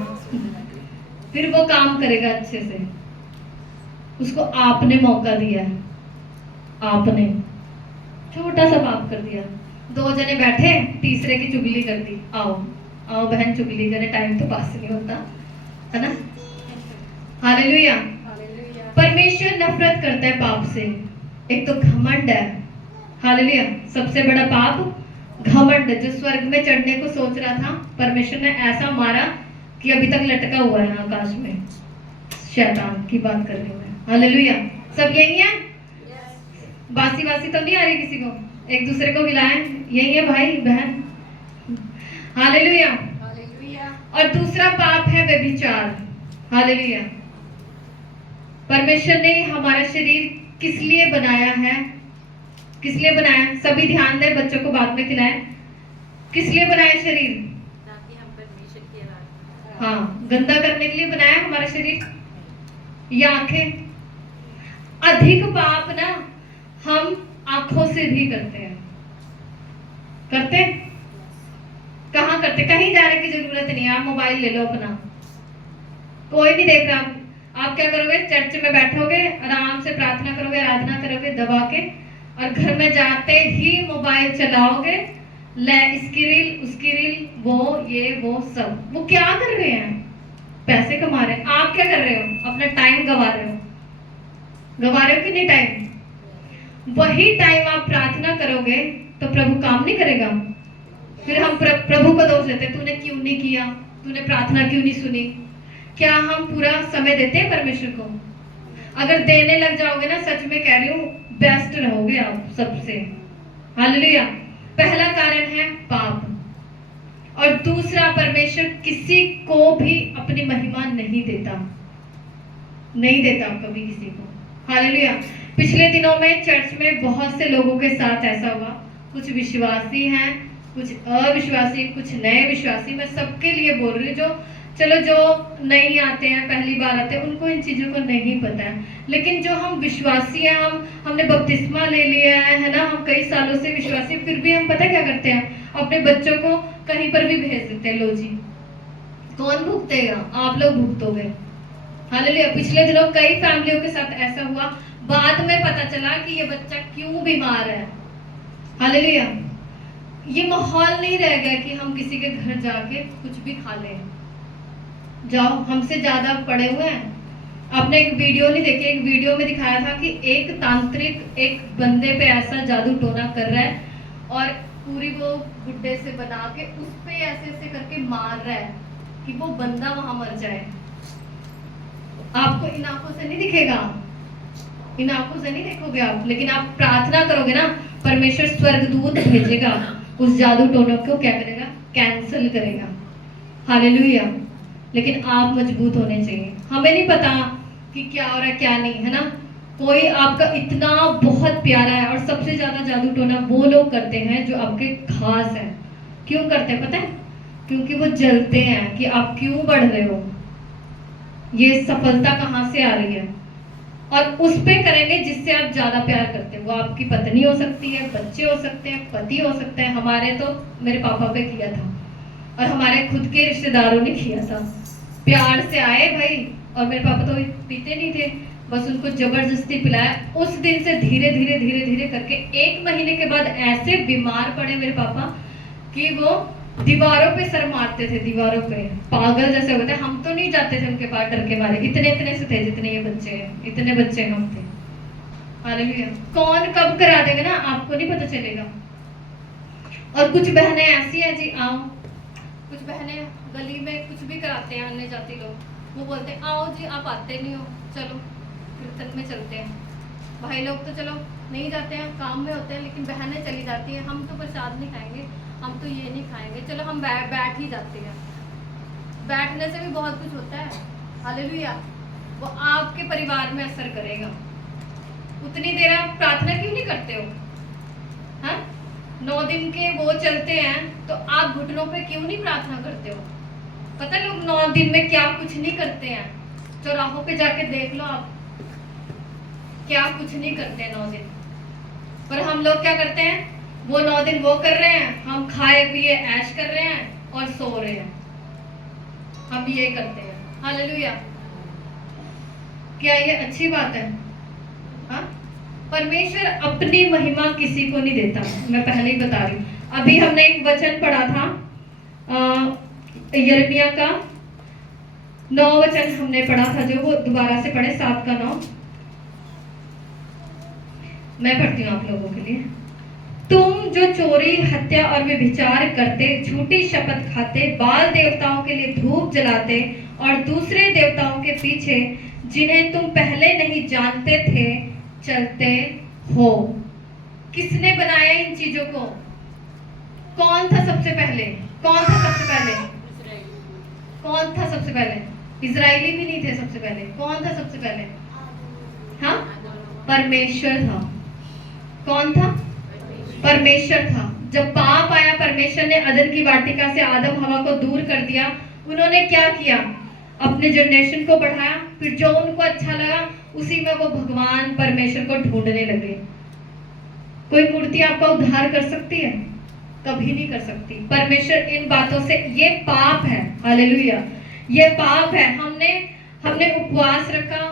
फिर वो काम करेगा अच्छे से। उसको आपने मौका दिया है, आपने छोटा सा पाप कर दिया। 2 जने बैठे, तीसरे की चुगली कर दी। आओ आओ बहन, चुगली करे, टाइम तो पास नहीं होता, है ना। हालेलुया। परमेश्वर नफरत करता है पाप से। एक तो घमंड है। हालेलुया। सबसे बड़ा पाप घमंड। जो स्वर्ग में चढ़ने को सोच रहा था, परमेश्वर ने ऐसा मारा कि अभी तक लटका हुआ है आकाश में। शैतान की बात कर रही हूं मैं। हालेलुया। सब यही है? बासी तो नहीं आ रही किसी को? एक दूसरे को मिलाएं, यही है भाई बहन। हालेलुया। और दूसरा पाप है व्यभिचार। हालेलुया। परमेश्वर ने हमारा शरीर किस लिए बनाया है? किस लिए बनाया? सभी ध्यान दें, बच्चों को बाद में खिलाएं। किस लिए बनाया शरीर? ताकि हम परमेश्वर की आराधना। हाँ, गंदा करने के लिए बनाया हमारा शरीर या आंखें। अधिक पाप ना हम आंखों से भी करते हैं। करते? कहाँ करते? कहीं जाने की जरूरत नहीं है। आप मोबाइल ले लो अपना, कोई नहीं देख रहा। आप क्या करोगे? चर्च में बैठोगे, आराम से प्रार्थना करोगे, आराधना करोगे दबा के, और घर में जाते ही मोबाइल चलाओगे। ले इसकी रील, उसकी रील, वो सब। वो क्या कर रहे हैं? पैसे कमा रहे हैं। आप क्या कर रहे हो? अपना टाइम गवा रहे हो कि नहीं टाइम? वही टाइम आप प्रार्थना करोगे तो प्रभु काम नहीं करेगा? फिर हम प्रभु को दोष देते, तूने क्यों नहीं किया, तूने प्रार्थना क्यों नहीं सुनी। क्या हम पूरा समय देते हैं परमेश्वर को? अगर देने लग जाओगे ना, सच में कह रही हूँ, बेस्ट रहोगे आप सबसे। हालेलुया। पहला कारण है पाप, और दूसरा, परमेश्वर किसी को भी अपनी महिमा नहीं देता, नहीं देता कभी किसी को। हालेलुया। पिछले दिनों में चर्च में बहुत से लोगों के साथ ऐसा हुआ, कुछ विश्वासी हैं, कुछ अविश्वासी, कुछ नए विश्वासी। मैं सबके लिए बोल रही हूँ, जो नहीं आते हैं, पहली बार आते हैं, उनको इन चीज़ों को नहीं पता है। लेकिन जो हम विश्वासी हैं, हमने बपतिस्मा ले लिया है ना, हम कई सालों से विश्वासी, फिर भी हम पता क्या करते हैं, अपने बच्चों को कहीं पर भी भेज देते हैं। लो जी, कौन भुगतेगा? आप लोग भुगतोगे। हालेलुया। पिछले दिनों कई फैमिलियों के साथ ऐसा हुआ, बाद में पता चला कि ये बच्चा क्यों बीमार है। हालेलुया। ये माहौल नहीं रह गया कि हम किसी के घर जाके कुछ भी खा लें। जाओ, हमसे ज्यादा पढ़े हुए हैं। आपने एक वीडियो नहीं देखी, एक वीडियो में दिखाया था कि एक तांत्रिक एक बंदे पे ऐसा जादू टोना कर रहा है और पूरी वो गुड्डे से बना के उस पे ऐसे ऐसे करके मार रहा है कि वो बंदा वहां मर जाए। आपको इन आंखों से नहीं दिखेगा, इन आंखों से नहीं देखोगे आप, लेकिन आप प्रार्थना करोगे ना, परमेश्वर स्वर्गदूत भेजेगा, उस जादू टोना को क्या करेगा? कैंसिल करेगा। हालेलुया। लेकिन आप मजबूत होने चाहिए। हमें नहीं पता कि क्या हो रहा है क्या नहीं, है ना। कोई आपका इतना बहुत प्यारा है, और सबसे ज्यादा जादू टोना वो लोग करते हैं जो आपके खास हैं। क्यों करते हैं पता है? क्योंकि वो जलते हैं कि आप क्यों बढ़ रहे हो, ये सफलता कहाँ से आ रही है, और उस पे करेंगे जिससे आप ज्यादा प्यार करते हैं। वो आपकी पत्नी हो सकती है, बच्चे हो सकते हैं, पति हो सकते हैं। हमारे तो मेरे पापा पे किया था, और हमारे खुद के रिश्तेदारों ने किया था। प्यार से आए भाई, और मेरे पापा तो पीते नहीं थे, बस उनको जबरदस्ती पिलाया। उस दिन से धीरे धीरे धीरे धीरे करके 1 महीने के बाद ऐसे बीमार पड़े मेरे पापा कि वो दीवारों पे सर मारते थे, दीवारों पे पागल जैसे होते। हम तो नहीं जाते थे उनके पास डर के मारे, इतने से थे जितने ये बच्चे हैं, इतने बच्चे हम थे। हालेलुया। कौन कब करा देगा ना, आपको नहीं पता चलेगा। और कुछ बहनें ऐसी हैं जी, आओ, कुछ बहनें गली में कुछ भी कराते हैं, अन्य जाति लोग, वो बोलते हैं आओ जी, आप आते नहीं हो, चलो कीर्तन में चलते हैं। भाई लोग तो चलो नहीं जाते हैं, काम में होते हैं, लेकिन बहनें चली जाती हैं, हम तो प्रसाद नहीं खाएंगे, हम तो ये नहीं खाएंगे, चलो हम बैठ ही जाते हैं। बैठने से भी बहुत कुछ होता है। हालेलुया। वो आपके परिवार में असर करेगा। उतनी देर आप प्रार्थना क्यों नहीं करते हो? हाँ, 9 दिन के वो चलते हैं, तो आप घुटनों पे क्यों नहीं प्रार्थना करते हो? पता है लोग 9 दिन में क्या कुछ नहीं करते हैं। चौराहों पे जाके देख लो आप, क्या कुछ नहीं करते 9 दिन। पर हम लोग क्या करते हैं? वो 9 दिन वो कर रहे हैं, हम खाए पिए ऐश कर रहे हैं और सो रहे हैं। हम ये करते हैं। हालेलुया। क्या ये अच्छी बात है? हाँ, परमेश्वर अपनी महिमा किसी को नहीं देता। मैं पहले ही बता रही हूँ। अभी हमने एक वचन पढ़ा था, यिर्मयाह का 9 वचन हमने पढ़ा था, जो वो दोबारा से पढ़े, 7 का 9। मैं पढ़ती हूँ आप लोगों के लिए। तुम जो चोरी, हत्या और व्यभिचार करते, झूठी शपथ खाते, बाल देवताओं के लिए धूप जलाते और दूसरे देवताओं के पीछे, जिन्हें तुम पहले नहीं जानते थे, चलते हो। किसने बनाया इन चीजों को? कौन था सबसे पहले? कौन था सबसे पहले? कौन था सबसे पहले? इजराइली भी नहीं थे सबसे पहले। कौन था सबसे पहले? हाँ, परमेश्वर था। कौन था? परमेश्वर था। जब पाप आया, परमेश्वर ने अदन की वाटिका से आदम हवा को दूर कर दिया। उन्होंने क्या किया? अपने जनरेशन को बढ़ाया, फिर जो उनको अच्छा लगा उसी में वो भगवान परमेश्वर को ढूंढने लगे। कोई मूर्ति आपका उद्धार कर सकती है? कभी नहीं कर सकती। परमेश्वर इन बातों से, ये पाप है। हालेलुया। ये पाप है। हमने उपवास रखा,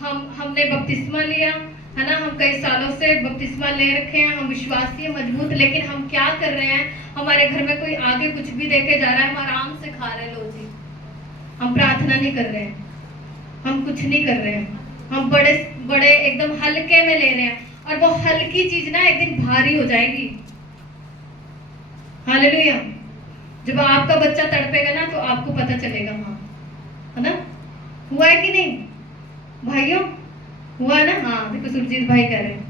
हमने बपतिस्मा लिया, है ना, हम कई सालों से बपतिस्मा ले रखे हैं, हम विश्वासी हैं, मजबूत, लेकिन हम क्या कर रहे हैं? हमारे घर में कोई आगे कुछ भी देके जा रहा है, हम आराम से खा रहे हैं। लो जी, हम प्रार्थना नहीं कर रहे हैं, हम कुछ नहीं कर रहे हैं, हम बड़े बड़े एकदम हल्के में ले रहे हैं, और वो हल्की चीज ना एक दिन भारी हो जाएगी। हालेलुया। जब आपका बच्चा तड़पेगा ना तो आपको पता चलेगा, हाँ है ना, हुआ है कि नहीं भाइयों, हुआ है ना। हाँ देखो सुरजीत भाई कह रहे हैं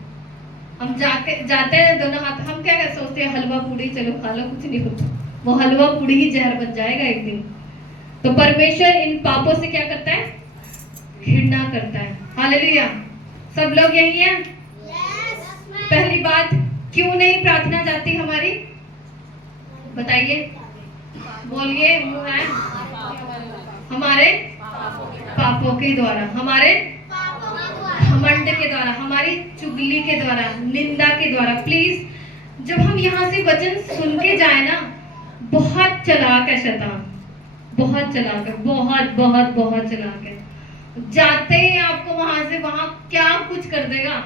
हम जाते हैं दोनों हाथ, हम क्या सोचते हैं हलवा पूड़ी चलो खा लो, कुछ नहीं होता, वो हलवा पूड़ी ही जहर बन जाएगा एक दिन। तो परमेश्वर इन पापों से क्या करता है, घृणा करता है। हालेलुया, सब लोग यही हैं। पहली बात, क्यों नहीं प्रार्थना जाती हमारी, बताइए, बोलिए, मुंह है हमारे पापों के द्वारा, हमारे घमंड के द्वारा, हमारी चुगली के द्वारा, निंदा के द्वारा। प्लीज जब हम यहाँ से वचन सुन के जाए ना, बहुत चालाक है शैतान, बहुत चालाक है, बहुत बहुत बहुत चालाक है। जाते ही आपको वहां से वहां क्या कुछ कर देगा।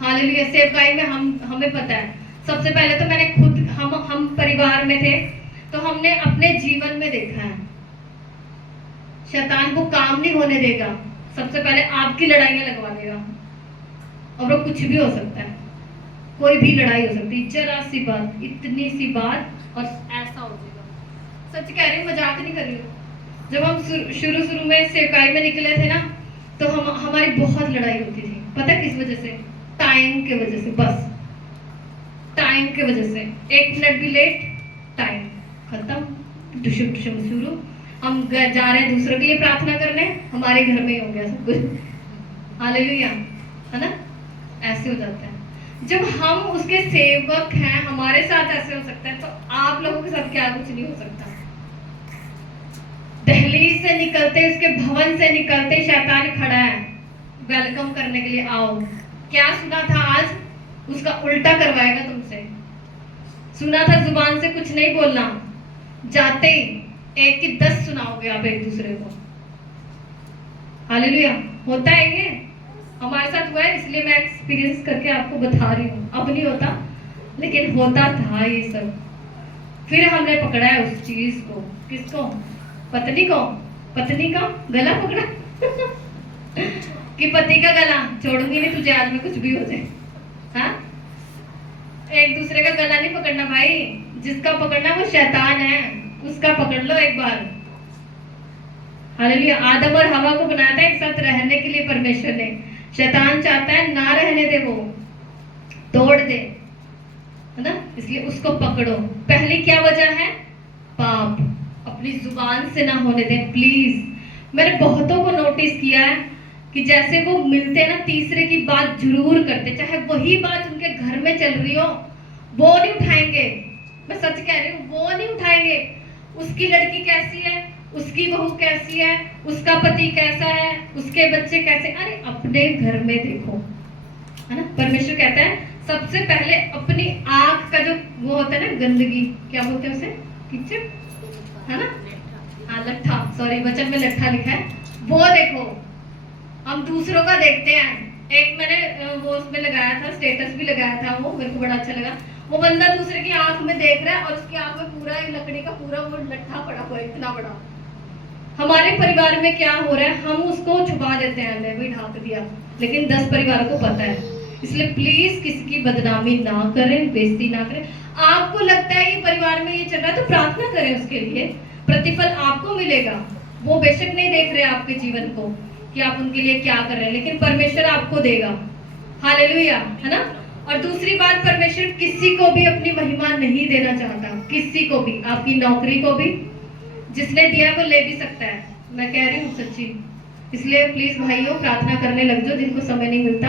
हालेलुया, सेवकाई में हमें पता है, सबसे पहले तो मैंने खुद, हम परिवार में थे तो हमने अपने जीवन में देखा है शैतान को काम नहीं होने देगा, सबसे पहले आपकी लड़ाइयां लगवा देगा, और वो कुछ भी हो सकता है, कोई भी लड़ाई हो सकती है, जरा सी बात, इतनी सी बात और ऐसा हो जाएगा। सच कह रही हूँ, मजाक नहीं कर रही हूँ। जब हम शुरू में सेवकाई में निकले थे ना, तो हमारी बहुत लड़ाई होती थी, पता किस वजह से, टाइम के वजह से, बस टाइम के वजह से, 1 मिनट भी लेट, टाइम खत्म, टुशुम टुशुम शुरू, हम जा रहे हैं दूसरों के लिए प्रार्थना करने, हमारे घर में ही हो गया सब कुछ। हालेलुया, है ना, ऐसे हो जाता है। जब हम उसके सेवक हैं, हमारे साथ ऐसे हो सकता है, तो आप लोगों के साथ क्या कुछ नहीं हो सकता। दहलीज से निकलते, उसके भवन से निकलते शैतान खड़ा है वेलकम करने के लिए, आओ। क्या सुना था आज, उसका उल्टा करवाएगा तुमसे। सुना था जुबान से कुछ नहीं बोलना, जाते एक की 10 सुनाओगे आप एक दूसरे को। हालेलुया, होता है ये, हमारे साथ हुआ है, इसलिए मैं एक्सपीरियंस करके आपको बता रही हूँ। अब नहीं होता, लेकिन होता था ये सब। फिर हमने पकड़ा है उस चीज को, किसको, पत्नी को, पत्नी का गला पकड़ा कि पति का गला छोड़ूंगी नहीं तुझे, आज में कुछ भी हो जाए। हाँ, एक दूसरे का गला नहीं पकड़ना भाई, जिसका पकड़ना वो शैतान है, उसका पकड़ लो एक बार। हालेलुया, आदम और हवा को बनाया था एक साथ रहने के लिए परमेश्वर ने, शैतान चाहता है ना रहने दे, वो तोड़ दे, है ना, इसलिए उसको पकड़ो। पहली क्या वजह है, पाप, अपनी जुबान से ना होने दें प्लीज। मैंने बहुतों को नोटिस किया है कि जैसे वो मिलते ना, तीसरे की बात जरूर करते, चाहे वही बात उनके घर में चल रही हो, वो नहीं उठाएंगे। मैं सच कह रही हूँ, वो नहीं उठाएंगे। उसकी लड़की कैसी है, उसकी बहू कैसी है, उसका पति कैसा है, उसके बच्चे कैसे, अरे अपने घर में देखो, है ना। परमेश्वर कहता है सबसे पहले अपनी आंख का जो वो होता है ना, गंदगी, क्या बोलते हैं उसे, कीचड़, है ना, हाँ लट्ठा, सॉरी वचन में लट्ठा लिखा है, वो देखो। हम दूसरों का देखते हैं। एक मैंने वो उसमें लगाया था, स्टेटस भी लगाया था, वो मेरे को बड़ा अच्छा लगा। वो बंदा दूसरे की आंख में देख रहा है और उसकी आंख में पूरा एक लकड़ी का पूरा वो लट्ठा पड़ा हुआ है, इतना बड़ा। हमारे परिवार में क्या हो रहा है, हम उसको छुपा देते हैं, हमने भी ढांक दिया, लेकिन 10 परिवारों को पता है। इसलिए प्लीज किसी की बदनामी ना करें, बेइज्जती ना करें। आपको लगता है ये परिवार में ये चल रहा है तो प्रार्थना करें उसके लिए, प्रतिफल आपको मिलेगा। वो बेशक नहीं देख रहे आपके जीवन को कि आप उनके लिए क्या कर रहे हैं, लेकिन परमेश्वर आपको देगा। हालेलुया, है ना। और दूसरी बात, परमेश्वर किसी को भी अपनी महिमा नहीं देना चाहता, किसी को भी, आपकी नौकरी को भी, जिसने दिया वो ले भी सकता है, मैं कह रही हूँ सच्ची। इसलिए प्लीज भाइयों प्रार्थना करने लग जाओ जिनको समय नहीं मिलता।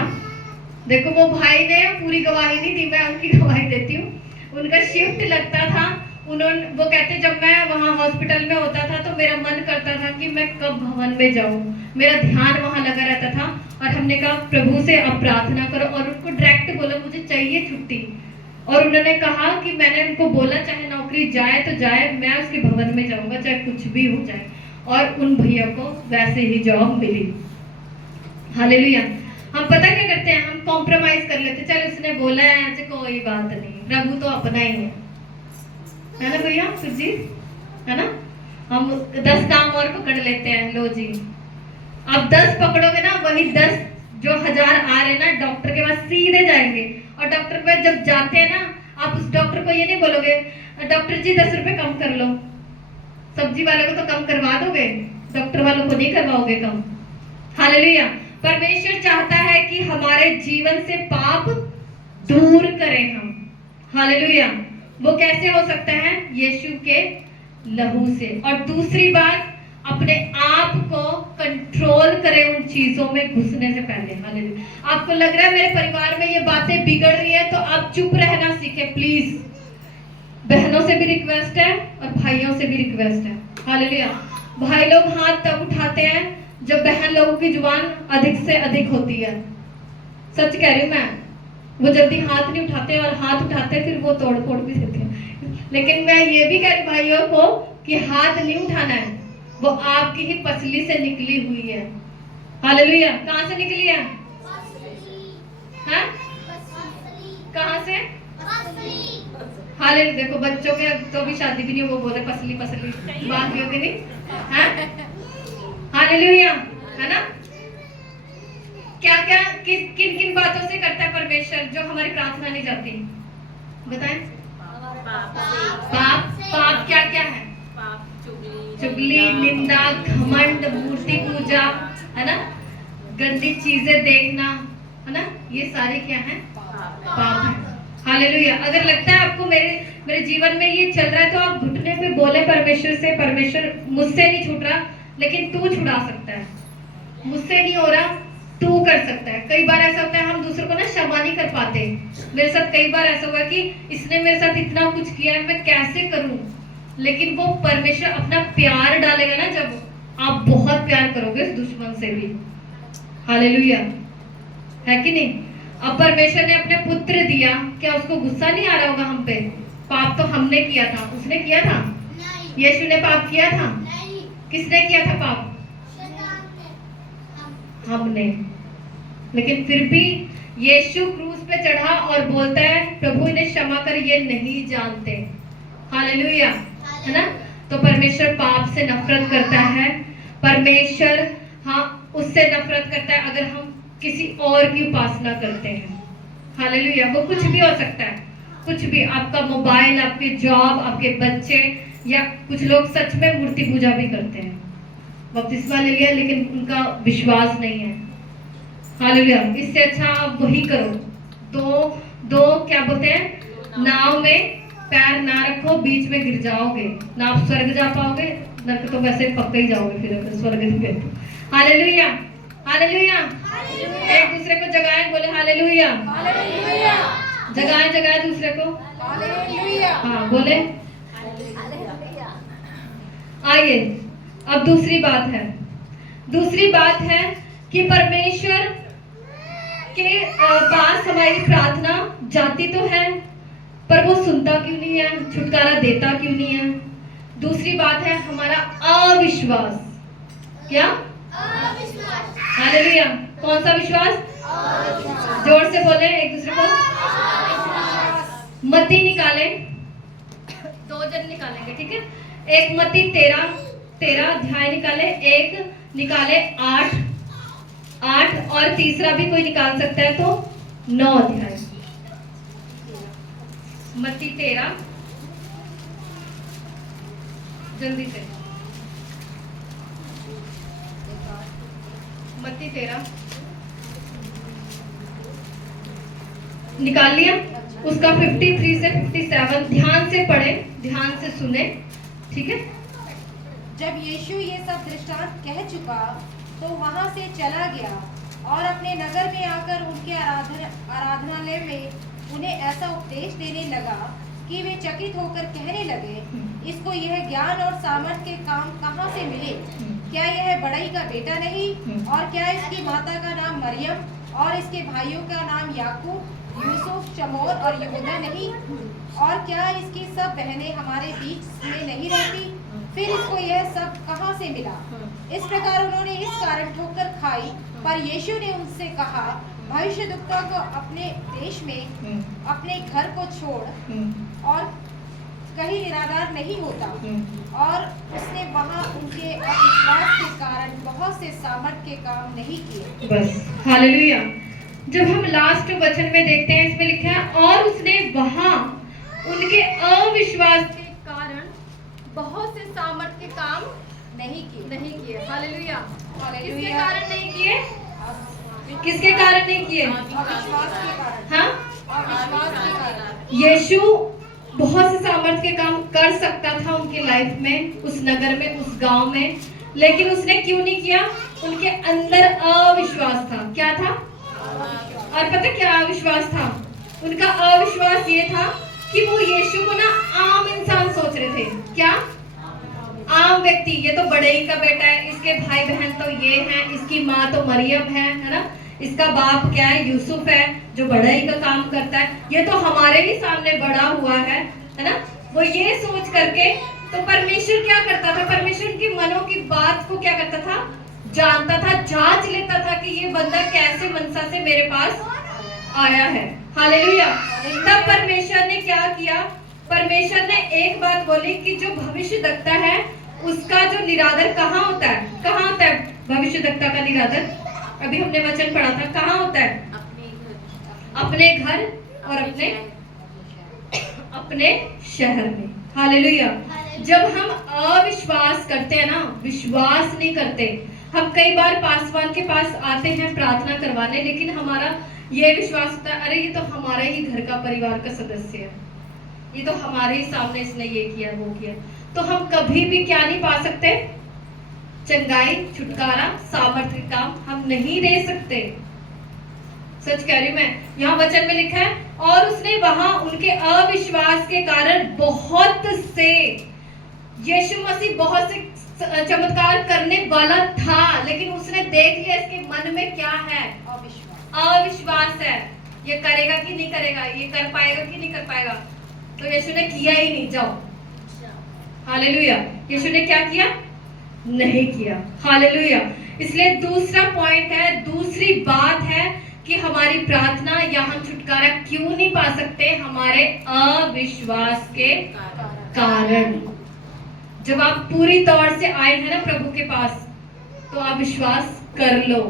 देखो वो भाई ने पूरी गवाही नहीं दी, मैं उनकी गवाही देती हूँ। उनका शिफ्ट लगता था, उन्होंने, वो कहते जब मैं वहाँ हॉस्पिटल में होता था तो मेरा मन करता था कि मैं कब भवन में जाऊँ, मेरा ध्यान वहाँ लगा रहता था। और हमने कहा प्रभु से अब प्रार्थना करो, और उनको डायरेक्ट बोला मुझे चाहिए छुट्टी। और उन्होंने कहा कि मैंने उनको बोला चाहे नौकरी जाए तो जाए, मैं उसके भवन में जाऊंगा चाहे कुछ भी हो जाए। और उन भैया को वैसे ही जॉब मिली। हालेलुया। हम पता क्या करते हैं, हम कॉम्प्रोमाइज कर लेते, चल उसने बोला है ऐसे कोई बात नहीं, प्रभु तो अपना ही है ना भैया सुरजीत, है ना। हम 10 काम और पकड़ लेते हैं, लो जी अब 10 पकड़ोगे ना, वही 10 जो 1000 आ रहे ना, डॉक्टर के पास सीधे जाएंगे। और डॉक्टर पे जब जाते हैं ना, आप उस डॉक्टर को ये नहीं बोलोगे डॉक्टर जी 10 रुपए कम कर लो, सब्जी वाले को तो कम करवा दोगे, डॉक्टर वालों को नहीं करवाओगे कम। हालेलुया। परमेश्वर चाहता है कि हमारे जीवन से पाप दूर करें हम। हालेलुया। वो कैसे हो सकता है? यीशु के लहू से। और दूसरी बात, अपने आप को कंट्रोल करें उन चीजों में घुसने से पहले। हालेलुया। आपको लग रहा है मेरे परिवार में ये बातें बिगड़ रही है, तो आप चुप रहना सीखें प्लीज। बहनों से भी रिक्वेस्ट है और भाइयों से भी रिक्वेस्ट है। हालेलुया। भाई लोग हाथ तब उठाते हैं जब बहन लोगों की जुबान अधिक से अधिक होती है। सच कह रही हूं मैं, वो जल्दी हाथ नहीं उठाते, और हाथ उठाते फिर वो तोड़ फोड़ भी देते हैं। लेकिन मैं ये भी कह रही भाइयों को कि हाथ नहीं उठाना है, वो आपकी ही पसली से निकली हुई है। हालेलुया। कहां से निकली है? हाँ? कहां से? हालेलुया। देखो बच्चों के तो भी शादी भी नहीं, वो बोले पसली पसली, बात भी होगी नहीं। हाँ? हालेलुया। है ना? क्या क्या किन किन बातों से करता है परमेश्वर जो हमारी प्रार्थना नहीं जाती? बताएं। पाप। पाप क्या क्या है? चुगली, निंदा, घमंड, मूर्ति पूजा, है ना, गंदी चीजें देखना, है ना, ये सारे क्या है? पाप है। हालेलुया। अगर लगता है आपको मेरे जीवन में ये चल रहा है, तो आप घुटने पे बोले परमेश्वर से, परमेश्वर मुझसे नहीं छूट रहा, लेकिन तू छुड़ा सकता है। मुझसे नहीं हो रहा, तू कर सकता है। कई बार ऐसा होता है हम दूसरों को ना क्षमा नहीं कर पाते। मेरे साथ कई बार ऐसा हुआ कि इसने मेरे साथ इतना कुछ किया है, मैं कैसे करूं? लेकिन वो परमेश्वर अपना प्यार डालेगा ना, जब आप बहुत प्यार करोगे उस दुश्मन से भी। हालेलुया। है कि नहीं? अब परमेश्वर ने अपने पुत्र दिया, क्या उसको गुस्सा नहीं आ रहा होगा हम पे? पाप तो हमने किया था, उसने किया था? यीशु ने पाप किया था? किसने किया था पाप? हमने। लेकिन फिर भी यीशु क्रूस पे चढ़ा और बोलता है, प्रभु इन्हें क्षमा कर, ये नहीं जानते। हालेलुया। है ना? तो परमेश्वर पाप से नफरत करता है। परमेश्वर उससे नफरत करता है अगर हम किसी और की उपासना करते हैं। हालेलुया। वो कुछ भी हो सकता है, कुछ भी। आपका मोबाइल, आपके जॉब, आपके बच्चे, या कुछ लोग सच में मूर्ति पूजा भी करते हैं। बपतिस्मा ले लिया लेकिन उनका विश्वास नहीं है। हालेलुया। इससे अच्छा आप वही करो। दो क्या बोलते हैं, नाव में पैर ना रखो, बीच में गिर जाओगे, ना आप स्वर्ग जा पाओगे, नरक तो वैसे पक्का ही जाओगे फिर अगर स्वर्ग में। हालेलुया। हालेलुया। एक दूसरे को जगाएं, बोले हालेलुया। जगाएं दूसरे को। हाँ बोले। आइए अब दूसरी बात है कि परमेश्वर के पास हमारी प्रार्थना जाती तो है, पर वो सुनता क्यों नहीं है, छुटकारा देता क्यों नहीं है? दूसरी बात है हमारा अविश्वास। क्या? हालेलुया। कौन सा विश्वास? जोर से बोले एक दूसरे को। मत्ती निकाले, 2 जन निकालेंगे, ठीक है? एक मत्ती 13 अध्याय निकाले, एक निकाले 8 और तीसरा भी कोई निकाल सकता है तो 9 अध्याय। मत्ती 13, जल्दी से। मत्ती 13 निकाल लिया? उसका 53 से 57 ध्यान से पढ़े, ध्यान से सुने, ठीक है? जब यीशु ये सब दृष्टांत कह चुका तो वहां से चला गया और अपने नगर में आकर उनके आराधनालय में उन्हें ऐसा उपदेश देने लगा कि वे चकित होकर कहने लगे, इसको यह ज्ञान और सामर्थ के काम कहाँ से मिले? क्या यह बड़ई का बेटा नहीं? और क्या इसकी माता का नाम मरियम और इसके भाइयों का नाम याकूब, यूसुफ, शमौन और यहूदा नहीं? और क्या इसकी सब बहनें हमारे बीच में नहीं रहती? फिर इसको यह सब कहाँ से मिला? इस प्रकार उन्होंने इस कारण ठोकर खाई। पर यीशु ने उनसे कहा, भविष्यद्वक्ता को अपने देश में अपने घर को छोड़ और कहीं निराधार नहीं होता। और उसने वहाँ उनके अविश्वास के कारण बहुत से सामर्थ के काम नहीं किए। बस। हालेलुया। जब हम लास्ट वचन में देखते हैं, इसमें लिखा है और उसने वहाँ उनके अविश्वास के कारण बहुत से सामर्थ्य के काम नहीं किए। हालेलुया। किसके कारण नहीं किए? किसके कारण नहीं किए? अविश्वास के कारण। हाँ, अविश्वास के कारण। यीशु बहुत से सामर्थ्य के काम कर सकता था उनके लाइफ में, उस नगर में, उस गांव में, लेकिन उसने क्यों नहीं किया? उनके अंदर अविश्वास था। क्या था? और पता क्या अविश्वास था? उनका अविश्वास ये था कि वो यीशु को ना आम इंसान सोच रहे थे। क्या? आम व्यक्ति, ये तो बड़े ही का बेटा है, इसके भाई बहन तो ये हैं, इसकी माँ तो मरियम है ना, इसका बाप क्या है? यूसुफ है, जो बड़ा ही का काम करता है, ये तो हमारे ही सामने बड़ा हुआ है ना। वो ये सोच करके तो परमेश्वर क्या करता था? परमेश्वर की मनों की बात को क्या करता था? जानता था, जांच लेता था कि ये बंदा कैसे मनसा से मेरे पास आया है। हालेलुया। तब परमेश्वर ने क्या किया? परमेश्वर ने एक बात बोली कि जो भविष्यद्वक्ता है उसका जो निरादर कहाँ होता है? कहाँ होता है भविष्यद्वक्ता का निरादर? अभी हमने वचन पढ़ा था, कहाँ होता है? अपने घर और अपने शहर में। हालेलुया। जब हम अविश्वास करते हैं ना, विश्वास नहीं करते, हम कई बार पासवान के पास आते हैं प्रार्थना करवाने, लेकिन हमारा ये विश्वास होता है, अरे ये तो हमारे ही घर का परिवार का सदस्य है, ये तो हमारे ही सामने इसने ये किया वो किया, तो हम कभी भी क्या नहीं पा सकते? चंगाई, छुटकारा, सामर्थ्य काम हम नहीं दे सकते। सच कह रही हूं मैं। यहाँ वचन में लिखा है, और उसने वहां उनके अविश्वास के कारण बहुत से, यीशु मसीह बहुत से चमत्कार करने वाला था, लेकिन उसने देख लिया इसके मन में क्या है? अविश्वास है। ये करेगा कि नहीं करेगा, ये कर पाएगा कि नहीं कर पाएगा, तो यीशु ने किया ही नहीं। जाओ। हालेलुया। यीशु ने क्या किया? नहीं किया। हालेलुया। इसलिए दूसरा पॉइंट है, दूसरी बात है कि हमारी प्रार्थना या हम छुटकारा क्यों नहीं पा सकते? हमारे अविश्वास के कारण। जब आप पूरी तौर से आए हैं ना प्रभु के पास, तो आप विश्वास कर लो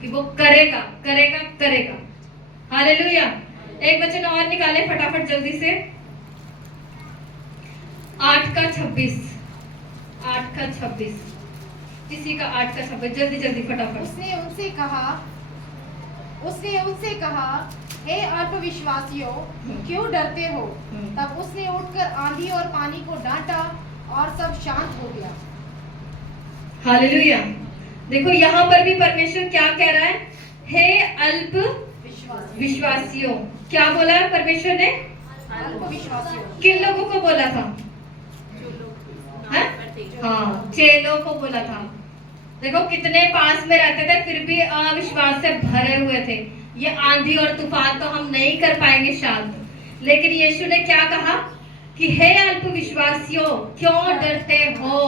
कि वो करेगा करेगा करेगा। हालेलुया। एक वचन और निकाले फटाफट जल्दी से, 8:26। 8:26, इसी का 8:26, जल्दी जल्दी फटाफट। उसने उनसे कहा, हे अल्पविश्वासियों, क्यों डरते हो? तब उसने उठकर आंधी और पानी को डांटा और सब शांत हो गया। हालेलुया। देखो यहाँ पर भी परमेश्वर क्या कह रहा है? हे अल्प विश्वासियों। क्या बोला है परमेश्वर ने? अल्पविश्वासियों। किन लोगों को बोला था? हाँ, चेलों को बोला था। देखो कितने पास में रहते थे, फिर भी अविश्वास से भरे हुए थे। ये आंधी और तूफान तो हम नहीं कर पाएंगे शांत, लेकिन यीशु ने क्या कहा कि हे अल्पविश्वासियों, क्यों डरते हो?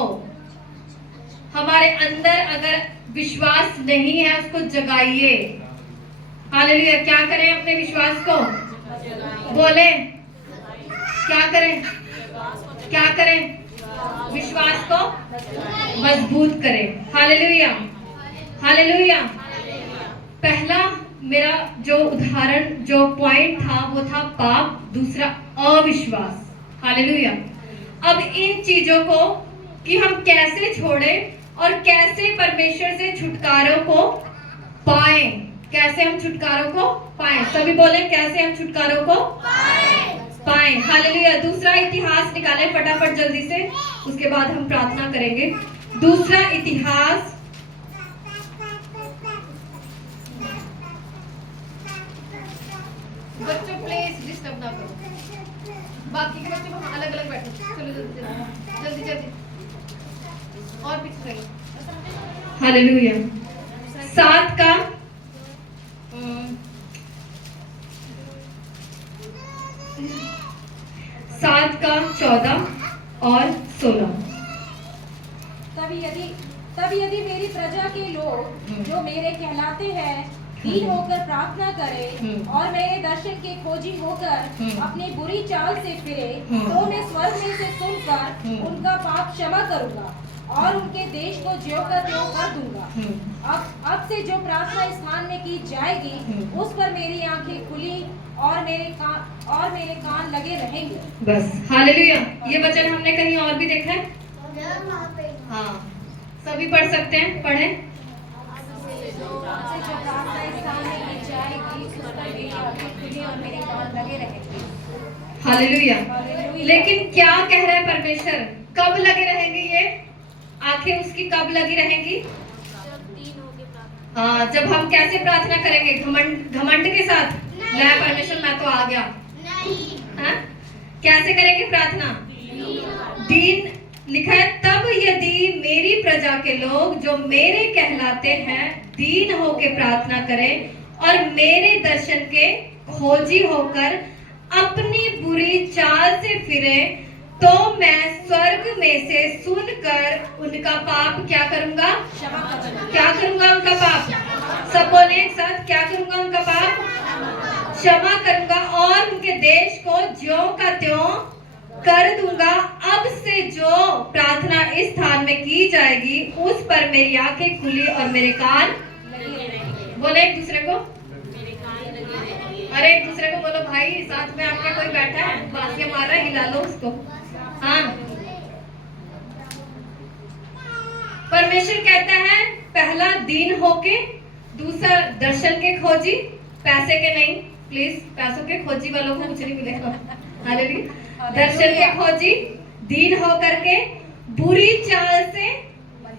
हमारे अंदर अगर विश्वास नहीं है, उसको जगाइए। हालेलुया। क्या करें अपने विश्वास को? बोले क्या करें? क्या करें? विश्वास को मजबूत करें। हालेलुया। हालेलुया। पहला मेरा जो उदाहरण, जो पॉइंट था, वो था पाप, दूसरा अविश्वास। हालेलुया। अब इन चीजों को कि हम कैसे छोड़ें और कैसे परमेश्वर से छुटकारों को पाएं, कैसे हम छुटकारों को पाएं, सभी बोले कैसे हम छुटकारों को पाएं। हालेलुया। दूसरा इतिहास निकालें फटाफट जल्दी से, उसके बाद हम प्रार्थना करेंगे। दूसरा इतिहास, बच्चों प्लीज डिस्टर्ब ना करो, बाकी के बच्चों को अलग अलग बैठो। चलो जल्दी जल्दी और पीछे रहिए। हालेलुया। 7 का 14 और 16। तब यदि मेरी प्रजा के लोग जो मेरे कहलाते हैं दीन होकर प्रार्थना करें और मेरे दर्शन के खोजी होकर अपनी बुरी चाल से फिरे, तो मैं स्वर्ग में से सुनकर उनका पाप क्षमा करूंगा और उनके देश को ज्यों का त्यों कर दूंगा। अब से जो प्रार्थना इस स्थान में की जाएगी उस पर मेरी आंखें खुली और मेरे कान लगे रहेंगे। बस हालेलुया। ये वचन हमने कहीं और भी देखा है? हाँ, सभी पढ़ सकते हैं, पढ़ें। अब से जो प्रार्थना इस स्थान में की जाएगी उस पर मेरी आंखें खुली और मेरे कान लगे रहेंगे। हालेलुया। हालेलुया। लेकिन क्या कह रहा है परमेश्वर? कब लगे रहेंगे ये आंखें उसकी? कब लगी रहेंगी? हाँ, जब हम कैसे प्रार्थना करेंगे? घमंड के साथ, ले परमेश्वर मैं तो आ गया। हाँ? कैसे करेंगे प्रार्थना? दीन लिखा है, तब यदि मेरी प्रजा के लोग जो मेरे कहलाते हैं दीन होके प्रार्थना करें और मेरे दर्शन के खोजी होकर अपनी बुरी चाल से फिरे, तो मैं स्वर्ग में से सुनकर उनका पाप क्या करूंगा? क्या करूंगा उनका पाप? सब बोले एक साथ, क्या करूंगा उनका पाप? क्षमा करूंगा और उनके देश को ज्यों का त्यों कर दूंगा। अब से जो प्रार्थना इस स्थान में की जाएगी उस पर मेरी आंखें खुली और मेरे कान बोले एक दूसरे को, अरे एक दूसरे को बोलो भाई, साथ में आपके कोई बैठा है बांसियां मार रहा है, हिला लो उसको। हाँ, परमेश्वर कहता है पहला दीन होके, दूसरा दर्शन के खोजी, पैसे के नहीं, प्लीज पैसों के खोजी वालों को कुछ नहीं मिलेगा। हालेलुया। दर्शन के खोजी, दीन होकर के, बुरी चाल से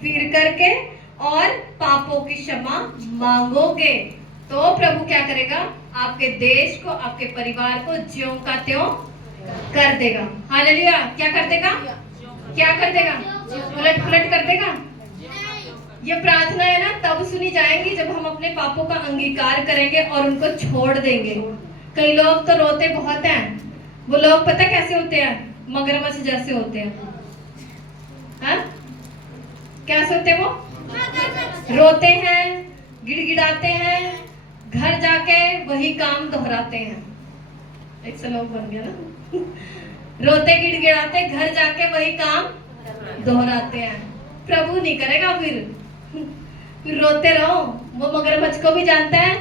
फिर करके और पापों की क्षमा मांगोगे तो प्रभु क्या करेगा? आपके देश को, आपके परिवार को ज्यों का त्यों कर देगा। हालेलुया। क्या कर देगा? क्या कर देगा? उलट पुलट कर देगा। ये प्रार्थना है ना तब सुनी जाएंगी जब हम अपने पापों का अंगीकार करेंगे और उनको छोड़ देंगे। कई लोग तो रोते बहुत हैं, वो लोग पता कैसे होते हैं? मगरमच्छ जैसे होते हैं। हाँ? कैसे होते हैं वो? रोते हैं, गिड़गिड़ाते हैं, घर जाके वही काम दोहराते हैं। एक श्लोक बन गया ना। रोते गिड़गिड़ाते घर जाके वही काम दोहराते हैं। प्रभु नहीं करेगा फिर रोते रहो। वो मगरमच्छ को भी जानता है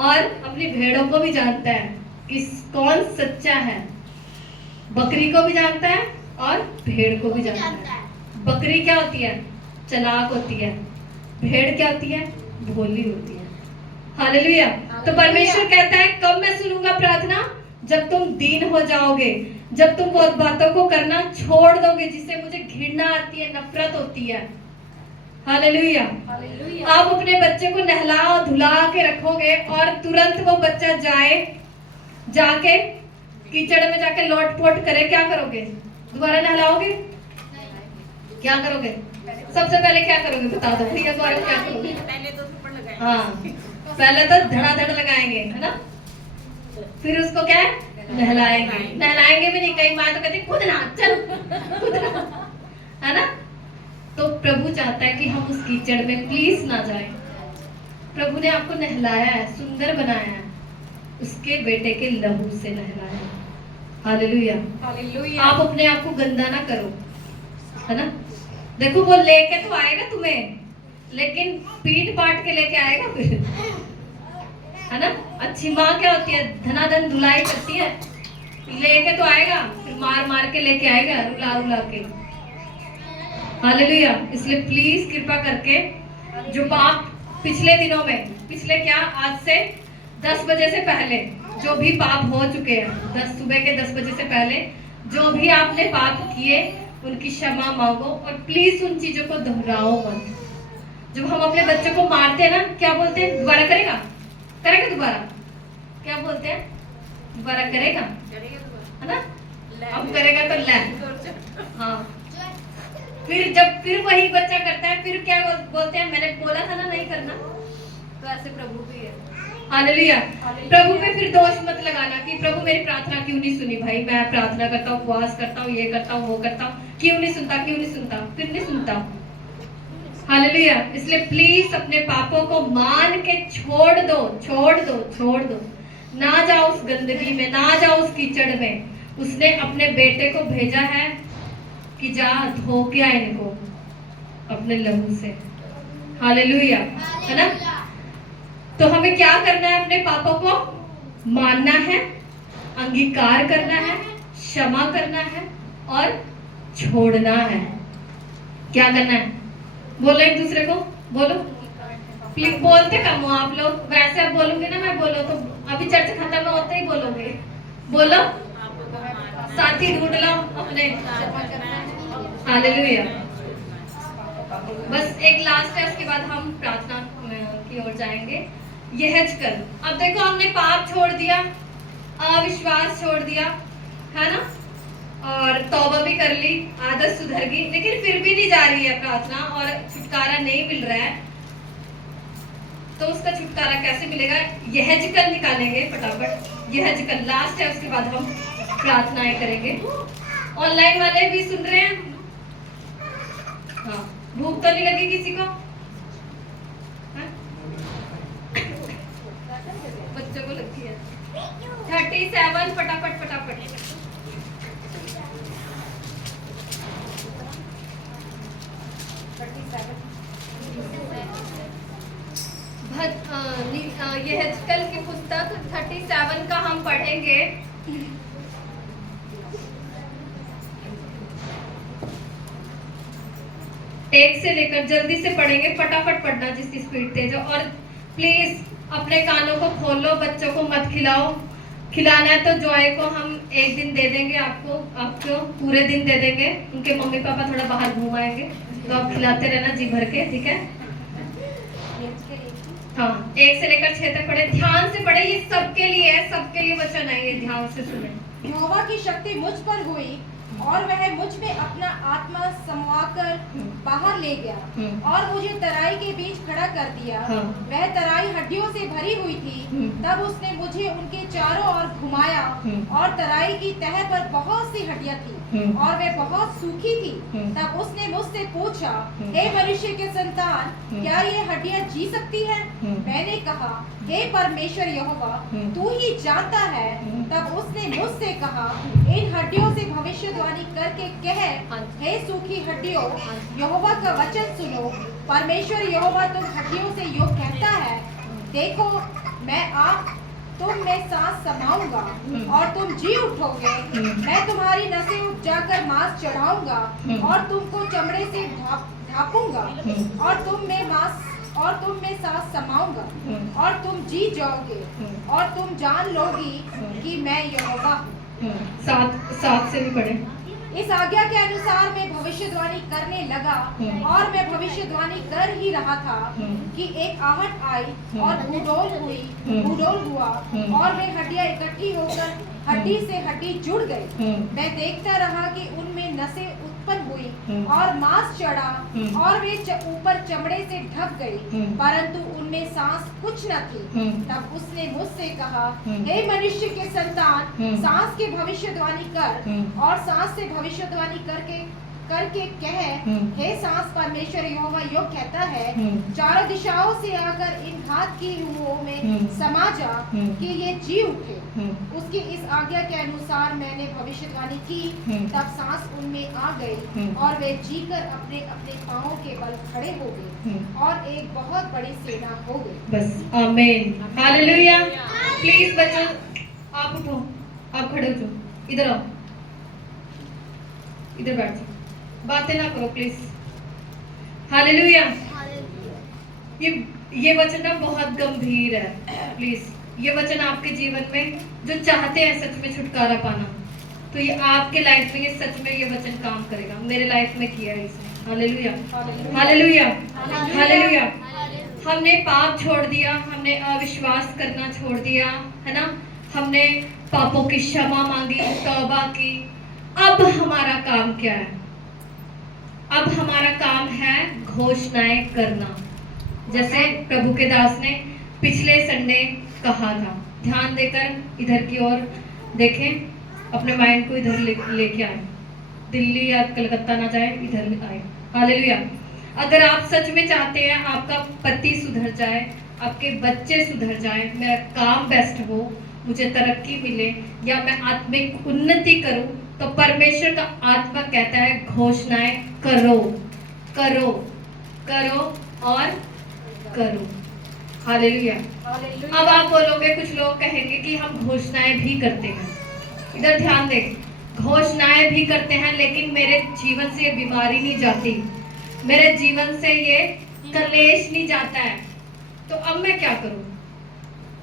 और अपनी भेड़ों को भी जानता है कि कौन सच्चा है। बकरी को भी जानता है और भेड़ को भी जानता है। बकरी क्या होती है? चालाक होती है। भेड़ क्या होती है? भोली होती है। हालेलुया। तो परमेश्वर कहता है कब मैं सुनूंगा प्रार्थना? जब तुम दीन हो जाओगे, जब तुम बहुत बातों को करना छोड़ दोगे जिससे मुझे घृणा आती है, नफरत होती है। हालेलुया। आप अपने बच्चे को नहला धुला के रखोगे और तुरंत वो बच्चा जाके कीचड़ में जाके लोट पोट करे, क्या करोगे? दोबारा नहलाओगे? क्या करोगे? सबसे पहले क्या करोगे बता दो भैया, दोबारा क्या करोगे? पहले तो थप्पड़ लगाएंगे। हाँ, पहले तो धड़ाधड़ लगाएंगे, है ना? फिर उसको क्या नहलाएंगे। नहलाएंगे भी नहीं, कई माँ तो कहती खुद ना, चल खुद ना, है ना? तो प्रभु चाहता है कि हम उस कीचड़ में प्लीज ना जाएं। प्रभु ने आपको नहलाया है, सुंदर बनाया है, उसके बेटे के लहू से नहलाया है। हालेलुया। हालेलुया। आप अपने आप को गंदा ना करो, है ना? देखो वो लेके तो आएगा तुम्हें, लेकिन पीट पाट के लेके आएगा फिर, है ना? अच्छी माँ क्या होती है? धनाधन धुलाई करती है, लेके तो आएगा फिर मार मार के लेके आएगा, रुला रुला के। हालेलुया। इसलिए प्लीज कृपा करके जो पाप पिछले दिनों में, पिछले क्या आज से 10 बजे से पहले जो भी पाप हो चुके हैं, सुबह के 10 बजे से पहले जो भी आपने पाप किए उनकी क्षमा मांगो और प्लीज उन चीजों को दोहराओ मत। जब हम अपने बच्चे को मारते हैं ना, क्या बोलते हैं? दोबारा करेगा? करेगा दोबारा? क्या बोलते हैं? दोबारा करेगा, है ना? अब करेगा तो ले। हाँ, फिर वही बच्चा करता है, फिर क्या बोलते हैं? मैंने बोला था ना नहीं करना। तो ऐसे प्रभु भी है। हालेलुया। प्रभु पे फिर दोष मत लगाना कि प्रभु मेरी प्रार्थना क्यों नहीं सुनी। भाई मैं प्रार्थना करता हूँ, उपवास करता हूँ, ये करता हूँ, वो करता हूँ, क्यों नहीं सुनता? फिर नहीं सुनता। हालेलुया। इसलिए प्लीज अपने पापों को मान के छोड़ दो। ना जाओ उस गंदगी में, ना जाओ उस कीचड़ में। उसने अपने बेटे को भेजा है कि जा धो के आ इनको, अपने लहू से। हालेलुया, है ना? तो हमें क्या करना है? अपने पापों को मानना है, अंगीकार करना है, क्षमा करना है और छोड़ना है। क्या करना है? बोलो एक दूसरे को, बोलो प्लीज। बोलते कम हो आप लोग, वैसे आप बोलोगे ना, मैं बोलो तो अभी चर्च खत्म होते ही बोलोगे। बोलो, साथी ढूंढ लो अपने। हालेलुया। बस एक लास्ट है, उसके बाद हम प्रार्थना की ओर जाएंगे। यहेजकल, अब देखो हमने पाप छोड़ दिया, अविश्वास छोड़ दिया, है ना, और तौबा भी कर ली, आदत सुधर गई, लेकिन फिर भी नहीं जा रही है प्रार्थना और छुटकारा नहीं मिल रहा है। तो उसका छुटकारा कैसे मिलेगा? यहेजकल निकालेंगे फटाफट। यहेजकल लास्ट है, उसके बाद हम प्रार्थनाएं करेंगे। ऑनलाइन वाले भी सुन रहे हैं? हाँ, भूख तो नहीं लगी किसी को? बच्चों को लगती है। 37 फटाफट फटाफट। यहेजकल की पुस्तक 37 का हम पढ़ेंगे। एक से लेकर, जल्दी से पढ़ेंगे, फटाफट पढ़ना जिसकी स्पीड तेज हो। और प्लीज अपने कानों को खोलो, बच्चों को मत खिलाओ। खिलाना है तो जॉय को हम एक दिन दे देंगे, आपको पूरे दिन दे देंगे। उनके मम्मी पापा थोड़ा बाहर घूम आएंगे, तो आप खिलाते रहना जी भर के, ठीक है? हाँ, 1 से लेकर 6 तक पढ़े, ध्यान से पढ़े। ये सबके लिए है, सबके लिए वचन है, ये ध्यान से सुने। यहोवा की शक्ति मुझ पर हुई और वह मुझ में अपना आत्मा समाकर बाहर ले गया और मुझे तराई के बीच खड़ा कर दिया। वह तराई हड्डियों से भरी हुई थी। तब उसने मुझे उनके चारों ओर घुमाया और तराई की तह पर बहुत सी हड्डियां थी और वे बहुत सूखी थी। तब उसने मुझसे पूछा, हे मनुष्य के संतान, क्या ये हड्डियां जी सकती हैं? मैंने कहा, हे परमेश्वर यहोवा, तू ही जानता है। तब उसने मुझसे कहा, इन हड्डियों से भविष्यवाणी करके कह, हे सूखी हड्डियों, यहोवा का वचन सुनो। परमेश्वर यहोवा तुम हड्डियों से योग कहता है, देखो मैं आप तुम में सांस समाऊंगा और तुम जी उठोगे। मैं तुम्हारी नसें उपजाकर मांस चढ़ाऊंगा और तुमको चमड़े से ढांपूंगा और तुम में सांस समाऊंगा और तुम जी जाओगे और तुम जान लोगी कि मैं यहोवा हूँ। 7 से भी पढ़े। इस आज्ञा के अनुसार मैं भविष्यवाणी करने लगा और मैं भविष्यवाणी कर ही रहा था कि एक आहट आई और भूडोल हुआ और वे हड्डियां इकट्ठी होकर हड्डी से हड्डी जुड़ गई। मैं देखता रहा कि उनमें नसें उत्पन्न हुई और मांस चढ़ा और वे ऊपर चमड़े से ढक गई, परंतु उनमें सांस कुछ न थी। तब उसने मुझसे कहा, हे मनुष्य के संतान, सांस की भविष्यवाणी कर और सांस से भविष्यवाणी करके कह, हे सांस, परमेश्वर यहोवा योग कहता है, चारों दिशाओं से आकर इन घात की रूहों में समा जा कि ये जी उठे। उसकी इस आज्ञा के अनुसार मैंने भविष्यवाणी की। तब सांस उनमें आ गई और वे जीकर अपने अपने पांवों के बल खड़े हो गए और एक बहुत बड़ी सेना हो गई। बस, आमीन, हालेलुया। प्लीज बच्चों आप उठो, आप खड़े हो जाओ, इधर आओ, इधर बैठ जाओ, बातें ना करो प्लीज। हालेलुया। ये वचन ना बहुत गंभीर है। प्लीज ये वचन आपके जीवन में जो चाहते हैं सच में छुटकारा पाना, तो ये आपके लाइफ में, ये सच में ये वचन काम करेगा। मेरे लाइफ में किया है इसने। Hallelujah, hallelujah, hallelujah. हमने पाप छोड़ दिया, हमने अविश्वास करना छोड़ दिया, है ना, हमने पापों की क्षमा मांगी, तौबा की। अब हमारा काम क्या है? अब हमारा काम है घोषणाएं करना, जैसे प्रभु के दास ने पिछले संडे कहा था। ध्यान देकर इधर की ओर देखें, अपने माइंड को इधर लेके आए, दिल्ली या कलकत्ता ना जाए, इधर आए। हालेलुया। अगर आप सच में चाहते हैं आपका पति सुधर जाए, आपके बच्चे सुधर जाए, मेरा काम बेस्ट हो, मुझे तरक्की मिले या मैं आत्मिक उन्नति करूं, तो परमेश्वर का आत्मा कहता है घोषणाएं करो, करो, करो और करो। हालेलुया। हालेलुया। अब आप बोलोगे, कुछ लोग कहेंगे कि हम घोषणाएं भी करते हैं। इधर ध्यान दें, घोषणाएं भी करते हैं लेकिन मेरे जीवन से ये बीमारी नहीं जाती, मेरे जीवन से ये कलेश नहीं जाता है। तो अब मैं क्या करूं?